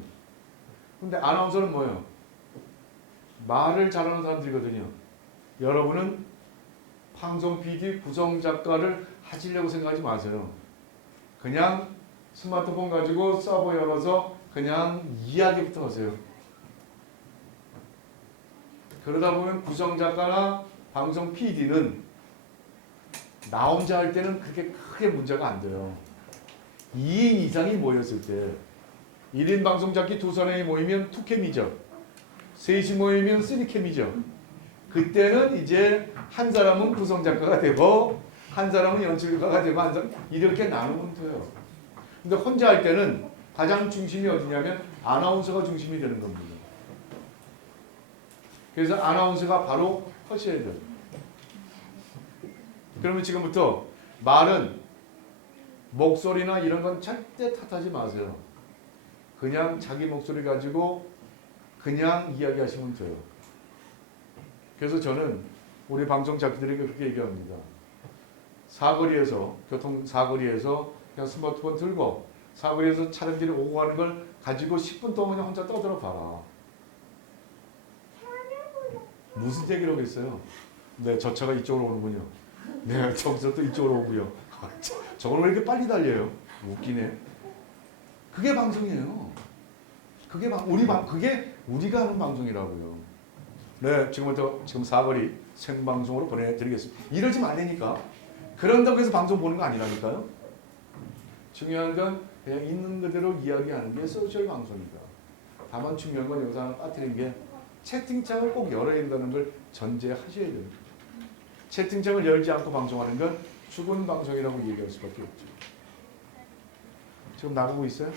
근데 아나운서는 뭐예요? 말을 잘하는 사람들이거든요. 여러분은 방송 PD, 구성 작가를 하시려고 생각하지 마세요. 그냥 스마트폰 가지고 서버 열어서 그냥 이야기부터 하세요. 그러다 보면 구성 작가나 방송 PD는 나 혼자 할 때는 그렇게 크게 문제가 안 돼요. 2인 이상이 모였을 때 1인 방송 잡기 2사람이 모이면 2캠이죠. 3이 모이면 3캠이죠. 그때는 이제 한 사람은 구성 작가가 되고 한 사람은 연출가가 되고 한 사람 이렇게 나누면 돼요. 근데 혼자 할 때는 가장 중심이 어디냐면 아나운서가 중심이 되는 겁니다. 그래서 아나운서가 바로 하셔야 돼요. 그러면 지금부터 말은 목소리나 이런 건 절대 탓하지 마세요. 그냥 자기 목소리 가지고 그냥 이야기하시면 돼요. 그래서 저는 우리 방송 작가들에게 그렇게 얘기합니다. 사거리에서 교통 사거리에서 그냥 스마트폰 들고 사거리에서 차량들이 오고 가는 걸 가지고 10분 동안 그냥 혼자 떠들어 봐라. 무슨 얘기를 하겠어요? 네, 저 차가 이쪽으로 오는군요. 네, 저기서 또 이쪽으로 오고요. 저건 왜 이렇게 빨리 달려요? 웃기네. 그게 방송이에요. 그게 그게 우리가 하는 방송이라고요. 네, 지금 사거리 생방송으로 보내드리겠습니다. 이러지 말라니까. 그런다고 해서 방송 보는 거 아니라니까요. 중요한 건 그냥 있는 그대로 이야기하는 게 소셜 방송이다. 다만 중요한 건 영상을 빠뜨리는 게 채팅창을 꼭 열어야 된다는 걸 전제하셔야 됩니다. 채팅창을 열지 않고 방송하는 건 죽은 방송이라고 얘기할 수밖에 없죠. 지금 나가고 있어요?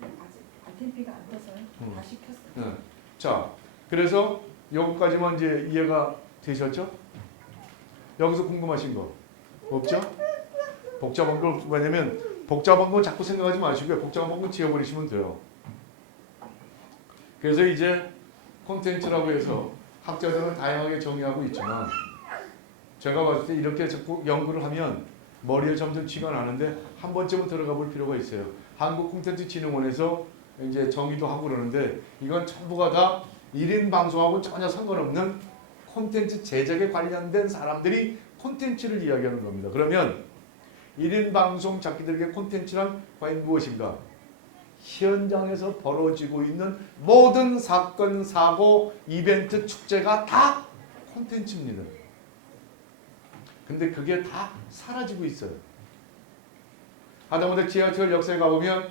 아직 RTMP가 안 떠서요. 다시 켰어요. 네. 자, 그래서 여기까지만 이제 이해가 되셨죠? 여기서 궁금하신 거 없죠? 복잡한 걸 왜냐면 복잡한 건 자꾸 생각하지 마시고요. 복잡한 건 지워버리시면 돼요. 그래서 이제 콘텐츠라고 해서 학자들은 다양하게 정의하고 있지만 제가 봤을 때 이렇게 자꾸 연구를 하면 머리에 점점 쥐가 나는데 한 번쯤은 들어가 볼 필요가 있어요. 한국콘텐츠진흥원에서 이제 정의도 하고 그러는데 이건 전부가 다 1인 방송하고 전혀 상관없는 콘텐츠 제작에 관련된 사람들이 콘텐츠를 이야기하는 겁니다. 그러면 1인 방송 잡기들에게 콘텐츠란 과연 무엇인가? 현장에서 벌어지고 있는 모든 사건, 사고, 이벤트, 축제가 다 콘텐츠입니다. 근데 그게 다 사라지고 있어요. 하다못해 지하철 역사에 가보면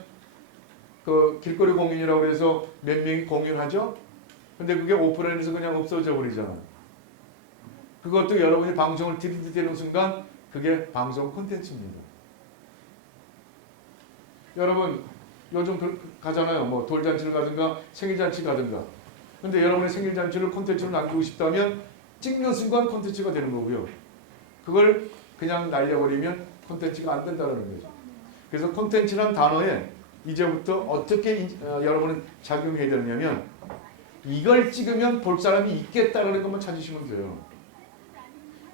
그 길거리 공연이라고 해서 몇 명이 공연하죠? 근데 그게 오프라인에서 그냥 없어져 버리잖아요. 그것도 여러분이 방송을 들이대는 순간 그게 방송 콘텐츠입니다. 여러분 요즘 가잖아요. 뭐 돌잔치를 가든가 생일잔치 가든가. 근데 여러분의 생일잔치를 콘텐츠로 남기고 싶다면 찍는 순간 콘텐츠가 되는 거고요. 그걸 그냥 날려버리면 콘텐츠가 안 된다는 거죠. 그래서 콘텐츠란 단어에 이제부터 어떻게 여러분은 작용해야 되느냐면 이걸 찍으면 볼 사람이 있겠다라는 것만 찾으시면 돼요.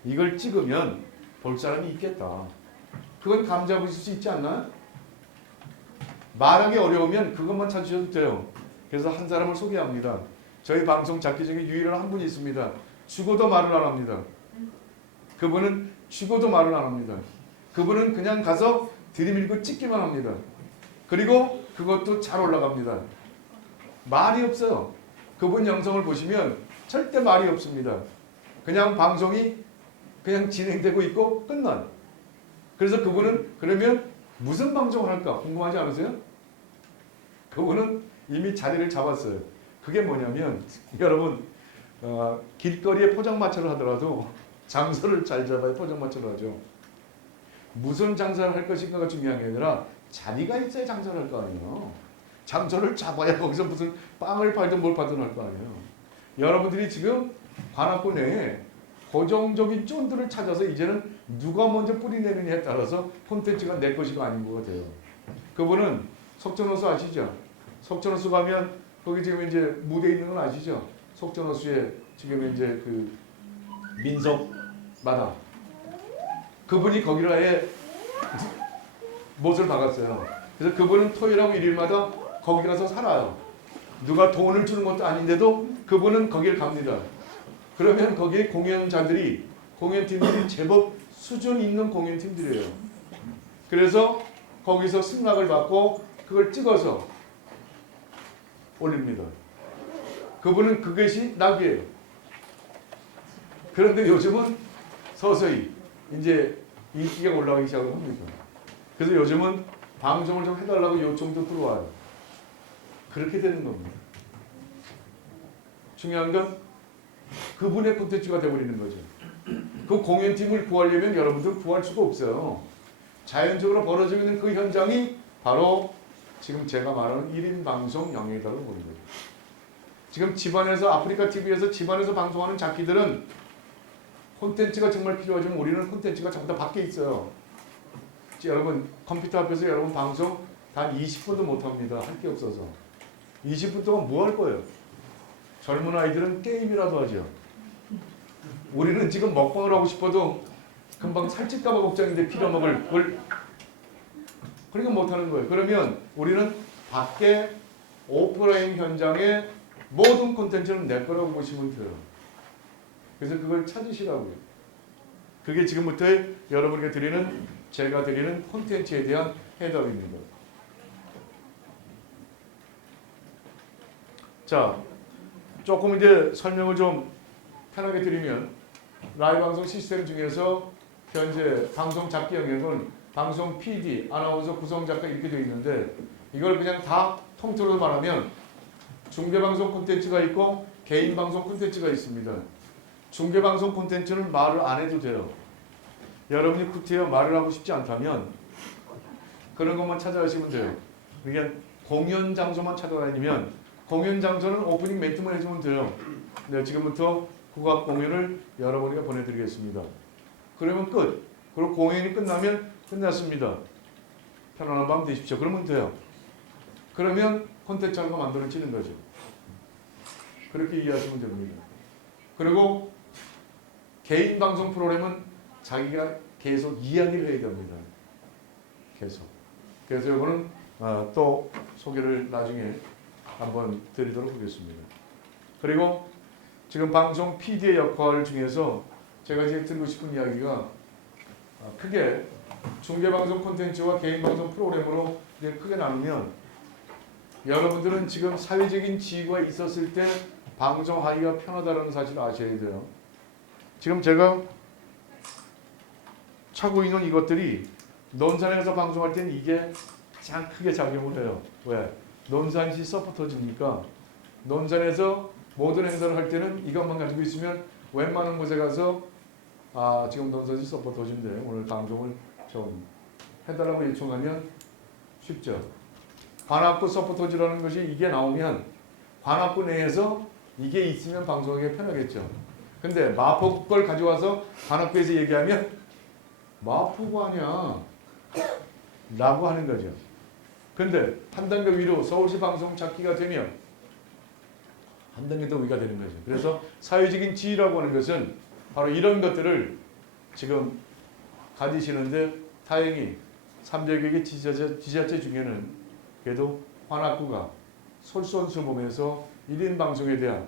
이걸 찍으면 볼 사람이 있겠다. 그건 감 잡으실 수 있지 않나요? 말하기 어려우면 그것만 찾으셔도 돼요. 그래서 한 사람을 소개합니다. 저희 방송 잡기 중에 유일한 한 분이 있습니다. 죽어도 말을 안 합니다. 그분은 죽어도 말을 안 합니다. 그분은 그냥 가서 들이밀고 찍기만 합니다. 그리고 그것도 잘 올라갑니다. 말이 없어요. 그분 영상을 보시면 절대 말이 없습니다. 그냥 방송이 그냥 진행되고 있고 끝난. 그래서 그분은 그러면 무슨 방송을 할까 궁금하지 않으세요? 그분은 이미 자리를 잡았어요. 그게 뭐냐면 여러분 길거리에 포장마차를 하더라도 장소를 잘 잡아야 포장마차를 하죠. 무슨 장사를 할 것인가가 중요한 게 아니라 자리가 있어야 장사를 할 거 아니에요. 장소를 잡아야 거기서 무슨 빵을 팔든 뭘 팔든 할 거 아니에요. 여러분들이 지금 관악구 내에 고정적인 쫀들을 찾아서 이제는 누가 먼저 뿌리 내느냐에 따라서 콘텐츠가 내 것이가 아닌 것 같아요. 그분은 석촌호수 아시죠? 석촌호수 가면 거기 지금 이제 무대 있는 건 아시죠? 석촌호수에 지금 이제 그 민속 마다 그분이 거기를 아예 못을 박았어요. 그래서 그분은 토요일하고 일요일마다 거기 가서 살아요. 누가 돈을 주는 것도 아닌데도 그분은 거기를 갑니다. 그러면 거기에 공연자들이 공연팀들이 제법 수준 있는 공연팀들이에요. 그래서 거기서 승낙을 받고 그걸 찍어서 올립니다. 그분은 그것이 낙이에요. 그런데 요즘은 서서히 이제 인기가 올라가기 시작을 합니다. 그래서 요즘은 방송을 좀 해달라고 요청도 들어와요. 그렇게 되는 겁니다. 중요한 건 그분의 콘텐츠가 되어버리는 거죠. 그 공연팀을 구하려면 여러분들 구할 수가 없어요. 자연적으로 벌어지고 있는 그 현장이 바로 지금 제가 말하는 1인 방송 영역이라고 보는 거죠. 지금 집안에서 아프리카 TV에서 집안에서 방송하는 잡기들은 콘텐츠가 정말 필요하지만 우리는 콘텐츠가 전부 다 밖에 있어요. 여러분 컴퓨터 앞에서 여러분 방송 단 20분도 못합니다. 할 게 없어서. 20분 동안 뭐 할 거예요? 젊은 아이들은 게임이라도 하죠. 우리는 지금 먹방을 하고 싶어도 금방 살찔까 봐 걱정인데 빌어먹을 걸 그러니까 못하는 거예요. 그러면 우리는 밖에 오프라인 현장의 모든 콘텐츠는 내 거라고 보시면 돼요. 그래서 그걸 찾으시라고요. 그게 지금부터 여러분에게 드리는 제가 드리는 콘텐츠에 대한 해답입니다. 자, 조금 이제 설명을 좀 편하게 드리면 라이브 방송 시스템 중에서 현재 방송 잡기 영역은 방송 PD, 아나운서, 구성작가 이렇게 되어 있는데 이걸 그냥 다 통틀어서 말하면 중계방송 콘텐츠가 있고 개인방송 콘텐츠가 있습니다. 중계방송 콘텐츠는 말을 안 해도 돼요. 여러분이 구태여 말을 하고 싶지 않다면 그런 것만 찾아가시면 돼요. 그러니까 공연 장소만 찾아다니면 공연 장소는 오프닝 멘트만 해주면 돼요. 네, 지금부터 국악 공연을 여러분에게 보내드리겠습니다. 그러면 끝. 그리고 공연이 끝나면 끝났습니다. 편안한 밤 되십시오. 그러면 돼요. 그러면 콘텐츠 하나가 만들어지는 거죠. 그렇게 이해하시면 됩니다. 그리고 개인 방송 프로그램은 자기가 계속 이야기를 해야 됩니다. 계속. 그래서 이거는 또 소개를 나중에 한번 드리도록 하겠습니다. 그리고 지금 방송 PD의 역할 중에서 제가 이제 드리고 싶은 이야기가 크게 중계방송 콘텐츠와 개인방송 프로그램으로 이제 크게 나누면 여러분들은 지금 사회적인 지위가 있었을 때 방송하기가 편하다는 사실을 아셔야 돼요. 지금 제가 차고 있는 이것들이 논산에 가서 방송할 때는 이게 가장 크게 작용을 해요. 왜? 논산시 서포터즈니까 논산에서 모든 행사를 할 때는 이것만 가지고 있으면 웬만한 곳에 가서 지금 논산시 서포터즈인데 오늘 방송을 좀 해달라고 요청하면 쉽죠. 관악구 서포터즈라는 것이 이게 나오면 관악구 내에서 이게 있으면 방송하기 편하겠죠. 근데 마포구 걸 가져와서 관악구에서 얘기하면 마포구 아니야 라고 하는 거죠. 근데 한 단계 위로 서울시 방송 찾기가 되면 한 단계 더 위가 되는 거죠. 그래서 사회적인 지위라고 하는 것은 바로 이런 것들을 지금 가지시는데 다행히 300여 지자체 중에는 그래도 관악구가 솔선수범해서 1인 방송에 대한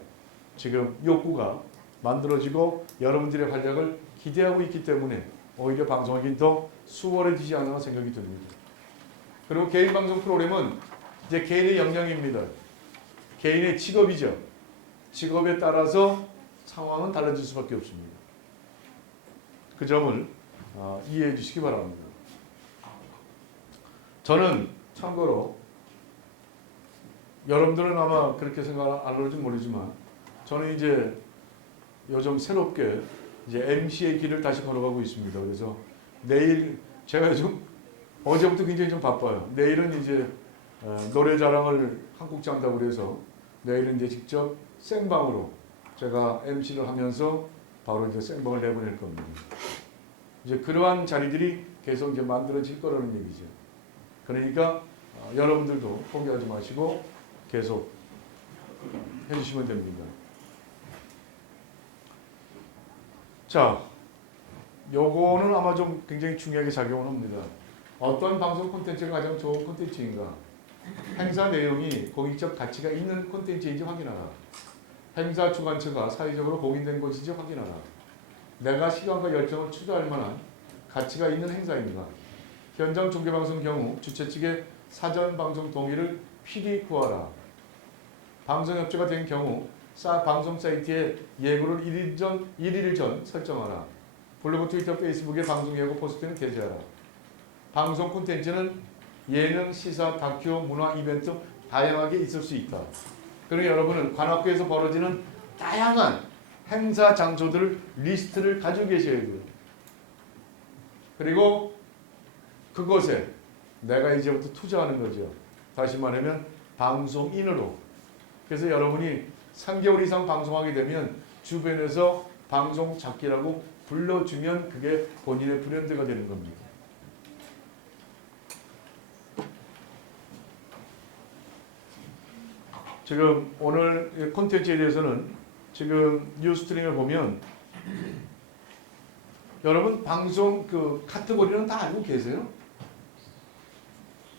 지금 욕구가 만들어지고 여러분들의 활약을 기대하고 있기 때문에 오히려 방송하기 더 수월해지지 않나 생각이 듭니다. 그리고 개인 방송 프로그램은 이제 개인의 역량입니다. 개인의 직업이죠. 직업에 따라서 상황은 달라질 수밖에 없습니다. 그 점을 이해해 주시기 바랍니다. 저는 참고로 여러분들은 아마 그렇게 생각 안 할지 모르지만 저는 이제 요즘 새롭게 이제 MC의 길을 다시 걸어가고 있습니다. 그래서 내일 제가 요즘 어제부터 굉장히 좀 바빠요. 내일은 이제 노래 자랑을 한국장 한다고 그래서 내일은 이제 직접 생방으로 제가 MC를 하면서 바로 이제 생방을 내보낼 겁니다. 이제 그러한 자리들이 계속 이제 만들어질 거라는 얘기죠. 그러니까 여러분들도 포기하지 마시고 계속 해주시면 됩니다. 자, 요거는 아마 좀 굉장히 중요하게 작용을 합니다. 어떤 방송 콘텐츠가 가장 좋은 콘텐츠인가? 행사 내용이 공익적 가치가 있는 콘텐츠인지 확인하라. 행사 주관처가 사회적으로 공인된 것인지 확인하라. 내가 시간과 열정을 투자할 만한 가치가 있는 행사인가? 현장 중계방송 경우 주최 측의 사전 방송 동의를 필히 구하라. 방송협조가 된 경우 방송 사이트에 예고를 1일 전 설정하라. 블로그, 트위터, 페이스북에 방송 예고 포스트는 게재하라. 방송 콘텐츠는 예능, 시사, 다큐, 문화, 이벤트 다양하게 있을 수 있다. 그러니 여러분은 관악구에서 벌어지는 다양한 행사 장소들 리스트를 가지고 계셔야 돼요. 그리고 그것에 내가 이제부터 투자하는 거죠. 다시 말하면 방송인으로. 그래서 여러분이 3개월 이상 방송하게 되면 주변에서 방송 잡기라고 불러주면 그게 본인의 브랜드가 되는 겁니다. 지금 오늘 콘텐츠에 대해서는 지금 뉴스트림을 보면 여러분 방송 그 카테고리는 다 알고 계세요?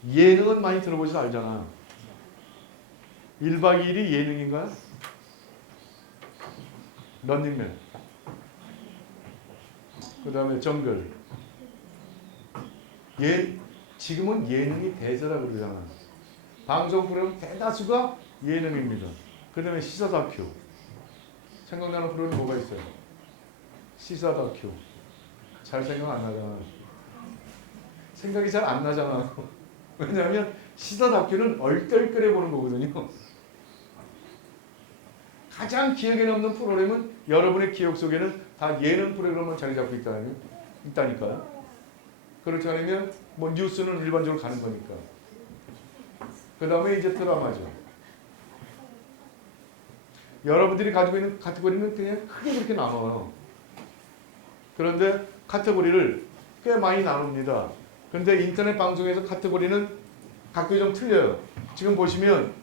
예능은 많이 들어보셔서 알잖아. 1박 2일이 예능인가요? 런닝맨. 그 다음에 정글. 지금은 예능이 대세라 그러잖아. 방송 프로그램 대다수가 예능입니다. 그 다음에 시사 다큐. 생각나는 프로그램 뭐가 있어요? 시사 다큐. 잘 생각 안 나잖아. 생각이 잘 안 나잖아. 왜냐하면 시사 다큐는 얼떨결에 보는 거거든요. 가장 기억에 남는 프로그램은 여러분의 기억 속에는 다 예능 프로그램만 자리 잡고 있다니까요. 그렇지 않으면 뭐 뉴스는 일반적으로 가는 거니까. 그 다음에 이제 드라마죠. 여러분들이 가지고 있는 카테고리는 그냥 크게 그렇게 나눠요. 그런데 카테고리를 꽤 많이 나눕니다. 그런데 인터넷 방송에서 카테고리는 각기 좀 틀려요. 지금 보시면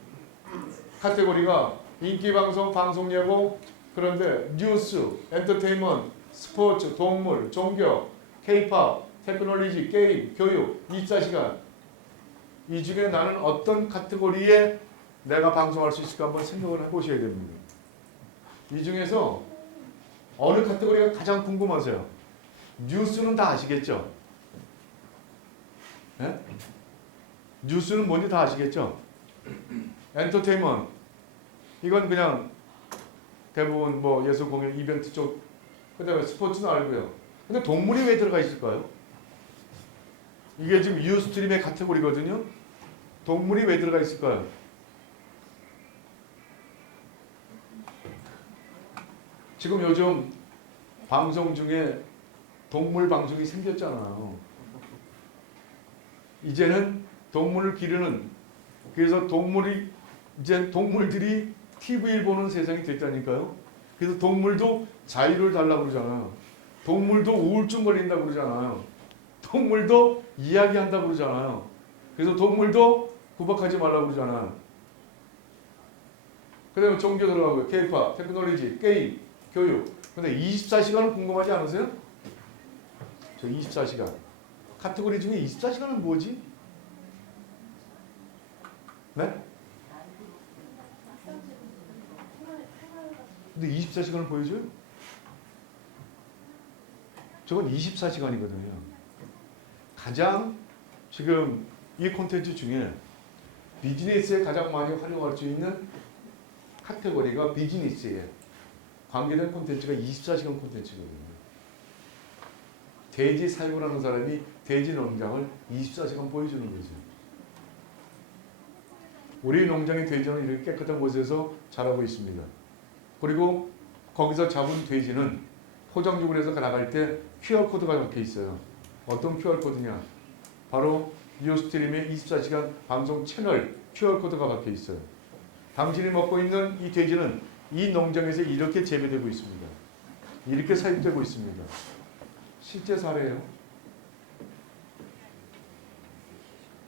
카테고리가 인기방송, 방송예고, 그런데 뉴스, 엔터테인먼트, 스포츠, 동물, 종교, K-팝, 테크놀로지, 게임, 교육, 24시간. 이 중에 나는 어떤 카테고리에 내가 방송할 수 있을까 한번 생각을 해보셔야 됩니다. 이 중에서 어느 카테고리가 가장 궁금하세요? 뉴스는 다 아시겠죠? 네? 뉴스는 뭔지 다 아시겠죠? 엔터테인먼트 이건 그냥 대부분 뭐 예술 공연 이벤트 쪽, 그다음에 스포츠는 알고요. 근데 동물이 왜 들어가 있을까요? 이게 지금 유스트림의 카테고리거든요. 동물이 왜 들어가 있을까요? 지금 요즘 방송 중에 동물 방송이 생겼잖아요. 이제는 동물을 기르는, 그래서 이제 동물들이 TV를 보는 세상이 됐다니까요. 그래서 동물도 자유를 달라고 그러잖아요. 동물도 우울증 걸린다고 그러잖아요. 동물도 이야기한다고 그러잖아요. 그래서 동물도 구박하지 말라고 그러잖아요. 그 다음에 종교 들어가고요. K-팝, 테크놀로지, 게임, 교육. 근데 24시간은 궁금하지 않으세요? 저 24시간. 카테고리 중에 24시간은 뭐지? 네? 근데 24시간을 보여줘요? 저건 24시간이거든요. 가장 지금 이 콘텐츠 중에 비즈니스에 가장 많이 활용할 수 있는 카테고리가 비즈니스에 관계된 콘텐츠가 24시간 콘텐츠거든요. 돼지 사육을 하는 사람이 돼지 농장을 24시간 보여주는 거죠. 우리 농장의 돼지는 이렇게 깨끗한 곳에서 자라고 있습니다. 그리고 거기서 잡은 돼지는 포장육을 해서 나갈 때 QR코드가 적혀 있어요. 어떤 QR코드냐? 바로 뉴스트림의 24시간 방송 채널 QR코드가 박혀 있어요. 당신이 먹고 있는 이 돼지는 이 농장에서 이렇게 재배되고 있습니다. 이렇게 사육되고 있습니다. 실제 사례예요.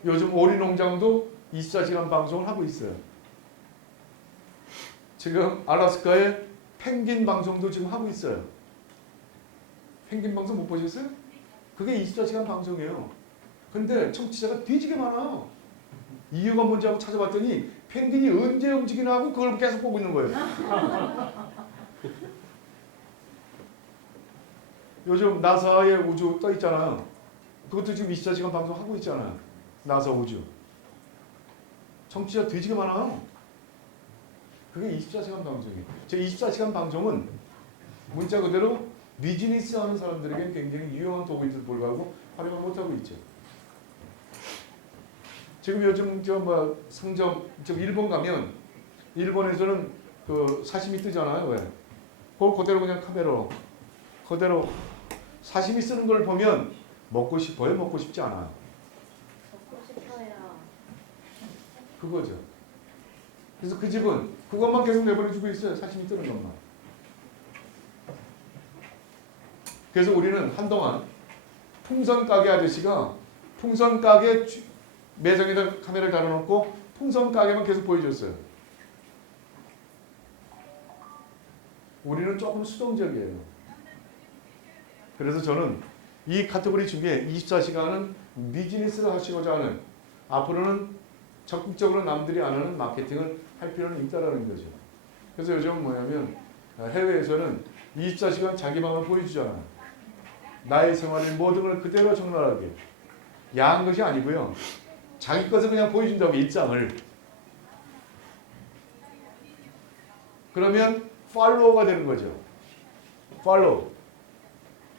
요즘 오리 농장도 24시간 방송을 하고 있어요. 지금 알래스카에 펭귄 방송도 지금 하고 있어요. 펭귄 방송 못 보셨어요? 그게 24시간 방송이에요. 근데 청취자가 뒤지게 많아요. 이유가 뭔지 하고 찾아봤더니 펭귄이 언제 움직이나 하고 그걸 계속 보고 있는 거예요. 요즘 나사의 우주 떠 있잖아요. 그것도 지금 24시간 방송하고 있잖아요. 나사 우주. 청취자 되지가 많아요. 그게 24시간 방송이에요. 제 24시간 방송은 문자 그대로 비즈니스 하는 사람들에게 굉장히 유용한 도구인데도 불구하고 활용을 못하고 있죠. 지금 요즘 상점 일본 가면 일본에서는 그 사시미 뜨잖아요. 왜? 그걸 그대로 그냥 카메라로 그대로 사시미 쓰는 걸 보면 먹고 싶어요? 먹고 싶지 않아요? 먹고 싶어요. 그거죠. 그래서 그 집은 그것만 계속 내버려주고 있어요. 사시미 뜨는 것만. 그래서 우리는 한동안 풍선 가게 아저씨가 풍선 가게 매장에다 카메라를 달아놓고 풍선 가게만 계속 보여줬어요. 우리는 조금 수동적이에요. 그래서 저는 이 카테고리 중에 24시간은 비즈니스를 하시고자 하는 앞으로는 적극적으로 남들이 안 하는 마케팅을 할 필요는 있다라는 거죠. 그래서 요즘 뭐냐면 해외에서는 24시간 자기 방을 보여주잖아요. 나의 생활의 모든 걸 그대로 적나라하게. 야한 것이 아니고요. 자기 것을 그냥 보여준다고 일상을. 그러면 팔로워가 되는 거죠. 팔로우.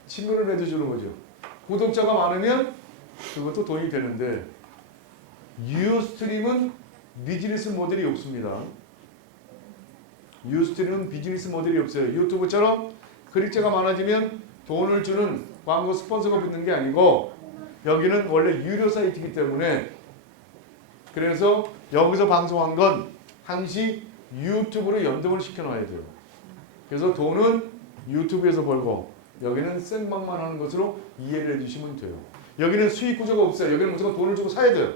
친구를 맺어주는 거죠. 구독자가 많으면 그것도 돈이 되는데 유스트림은 비즈니스 모델이 없습니다. 유스트림은 비즈니스 모델이 없어요. 유튜브처럼 클릭자가 많아지면 돈을 주는 광고 스폰서가 붙는 게 아니고 여기는 원래 유료 사이트이기 때문에 그래서 여기서 방송한 건 항시 유튜브로 연동을 시켜놔야 돼요. 그래서 돈은 유튜브에서 벌고 여기는 생방만 하는 것으로 이해를 해주시면 돼요. 여기는 수익 구조가 없어요. 여기는 무조건 돈을 주고 사야 돼요.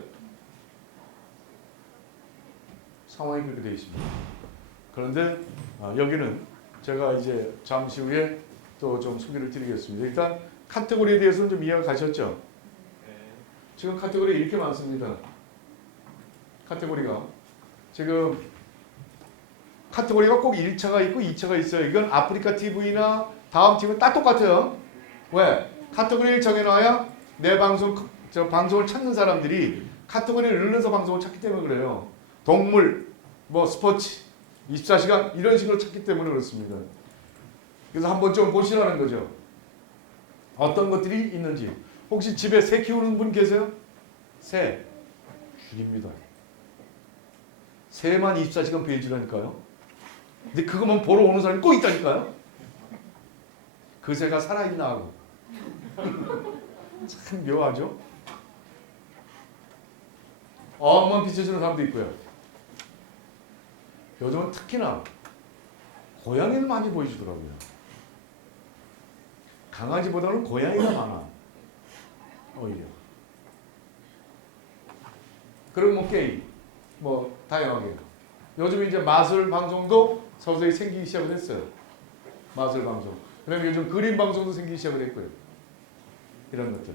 상황이 그렇게 되어 있습니다. 그런데 여기는 제가 이제 잠시 후에 또 좀 소개를 드리겠습니다. 일단 카테고리에 대해서는 좀 이해가 가셨죠? 지금 카테고리 이렇게 많습니다. 카테고리가 지금 카테고리가 꼭 1차가 있고 2차가 있어요. 이건 아프리카 TV나 다음 TV는 다 똑같아요. 왜? 카테고리를 정해놔야 내 방송을 찾는 사람들이 카테고리를 눌러서 방송을 찾기 때문에 그래요. 동물, 스포츠, 24시간 이런 식으로 찾기 때문에 그렇습니다. 그래서 한번 좀 보시라는 거죠. 어떤 것들이 있는지. 혹시 집에 새 키우는 분 계세요? 새. 죽입니다. 새만 24시간 베이지라니까요. 근데 그것만 보러 오는 사람이 꼭 있다니까요. 그 새가 살아있나 하고. 참 묘하죠? 어만 비춰주는 사람도 있고요. 요즘은 특히나 고양이를 많이 보여주더라고요. 강아지보다는 고양이가 많아. 오히려. 그리고 게임. 다양하게. 요즘 이제 마술 방송도 서서히 생기기 시작을 했어요. 마술 방송. 그다음에 요즘 그림 방송도 생기기 시작을 했고요. 이런 것들.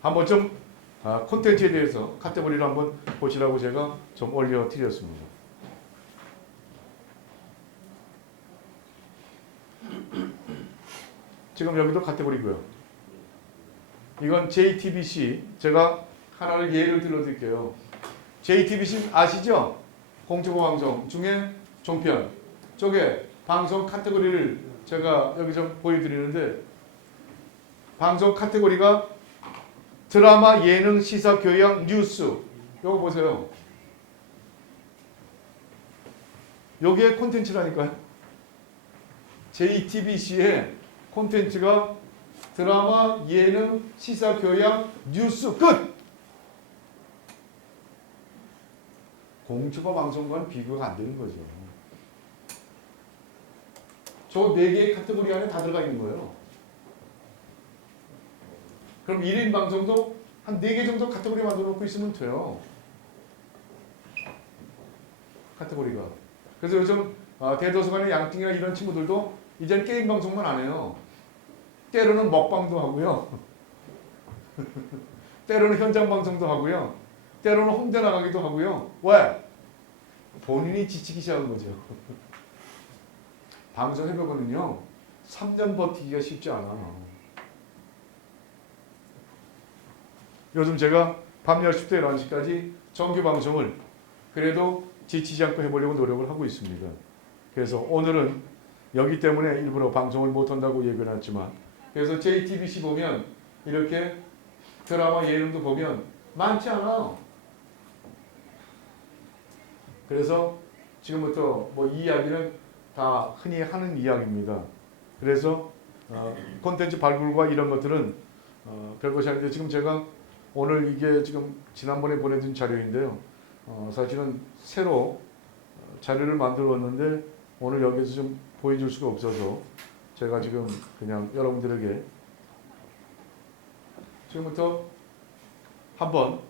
한번 좀 콘텐츠에 대해서 카테고리를 한번 보시라고 제가 좀 올려드렸습니다. 지금 여기도 카테고리고요. 이건 JTBC. 제가 하나를 예를 들어드릴게요. JTBC 아시죠? 공중파 방송 중에 종편 쪽에 방송 카테고리를 제가 여기 좀 보여드리는데 방송 카테고리가 드라마, 예능, 시사, 교양, 뉴스. 요거 보세요. 요게 콘텐츠라니까요. JTBC의 콘텐츠가 드라마, 예능, 시사, 교양, 뉴스 끝! 공중파 방송과는 비교가 안 되는 거죠. 저 4개의 카테고리 안에 다 들어가 있는 거예요. 그럼 1인 방송도 한 4개 정도 카테고리 만들어 놓고 있으면 돼요. 카테고리가. 그래서 요즘 대도서관의 양띵이나 이런 친구들도 이젠 게임 방송만 안 해요. 때로는 먹방도 하고요. 때로는 현장 방송도 하고요. 때로는 홍대 나가기도 하고요. 왜? 본인이 지치기 시작한 거죠. 방송 해보면요. 3년 버티기가 쉽지 않아. 요즘 제가 밤 10시부터 11시까지 정규 방송을 그래도 지치지 않고 해보려고 노력을 하고 있습니다. 그래서 오늘은 여기 때문에 일부러 방송을 못한다고 얘기를 했지만, 그래서 JTBC 보면 이렇게 드라마 예능도 보면 많지 않아. 그래서 지금부터 뭐 이 이야기는 다 흔히 하는 이야기입니다. 그래서 콘텐츠 발굴과 이런 것들은 별것이 아닌데, 지금 제가 오늘 이게 지금 지난번에 보내준 자료인데요. 사실은 새로 자료를 만들었는데 오늘 여기서 좀 보여줄 수가 없어서 제가 지금 그냥 여러분들에게 지금부터 한번,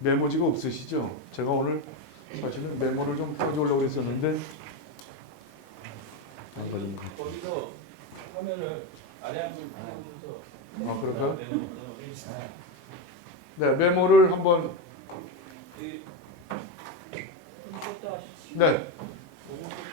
메모지가 없으시죠? 제가 오늘 사실은 메모를 좀 펴주려고 했었는데 안 걸립니다. 거기서 화면을 아래 한번 보면서 아, 그럴까요? 네, 메모를 한번. 네. 요것도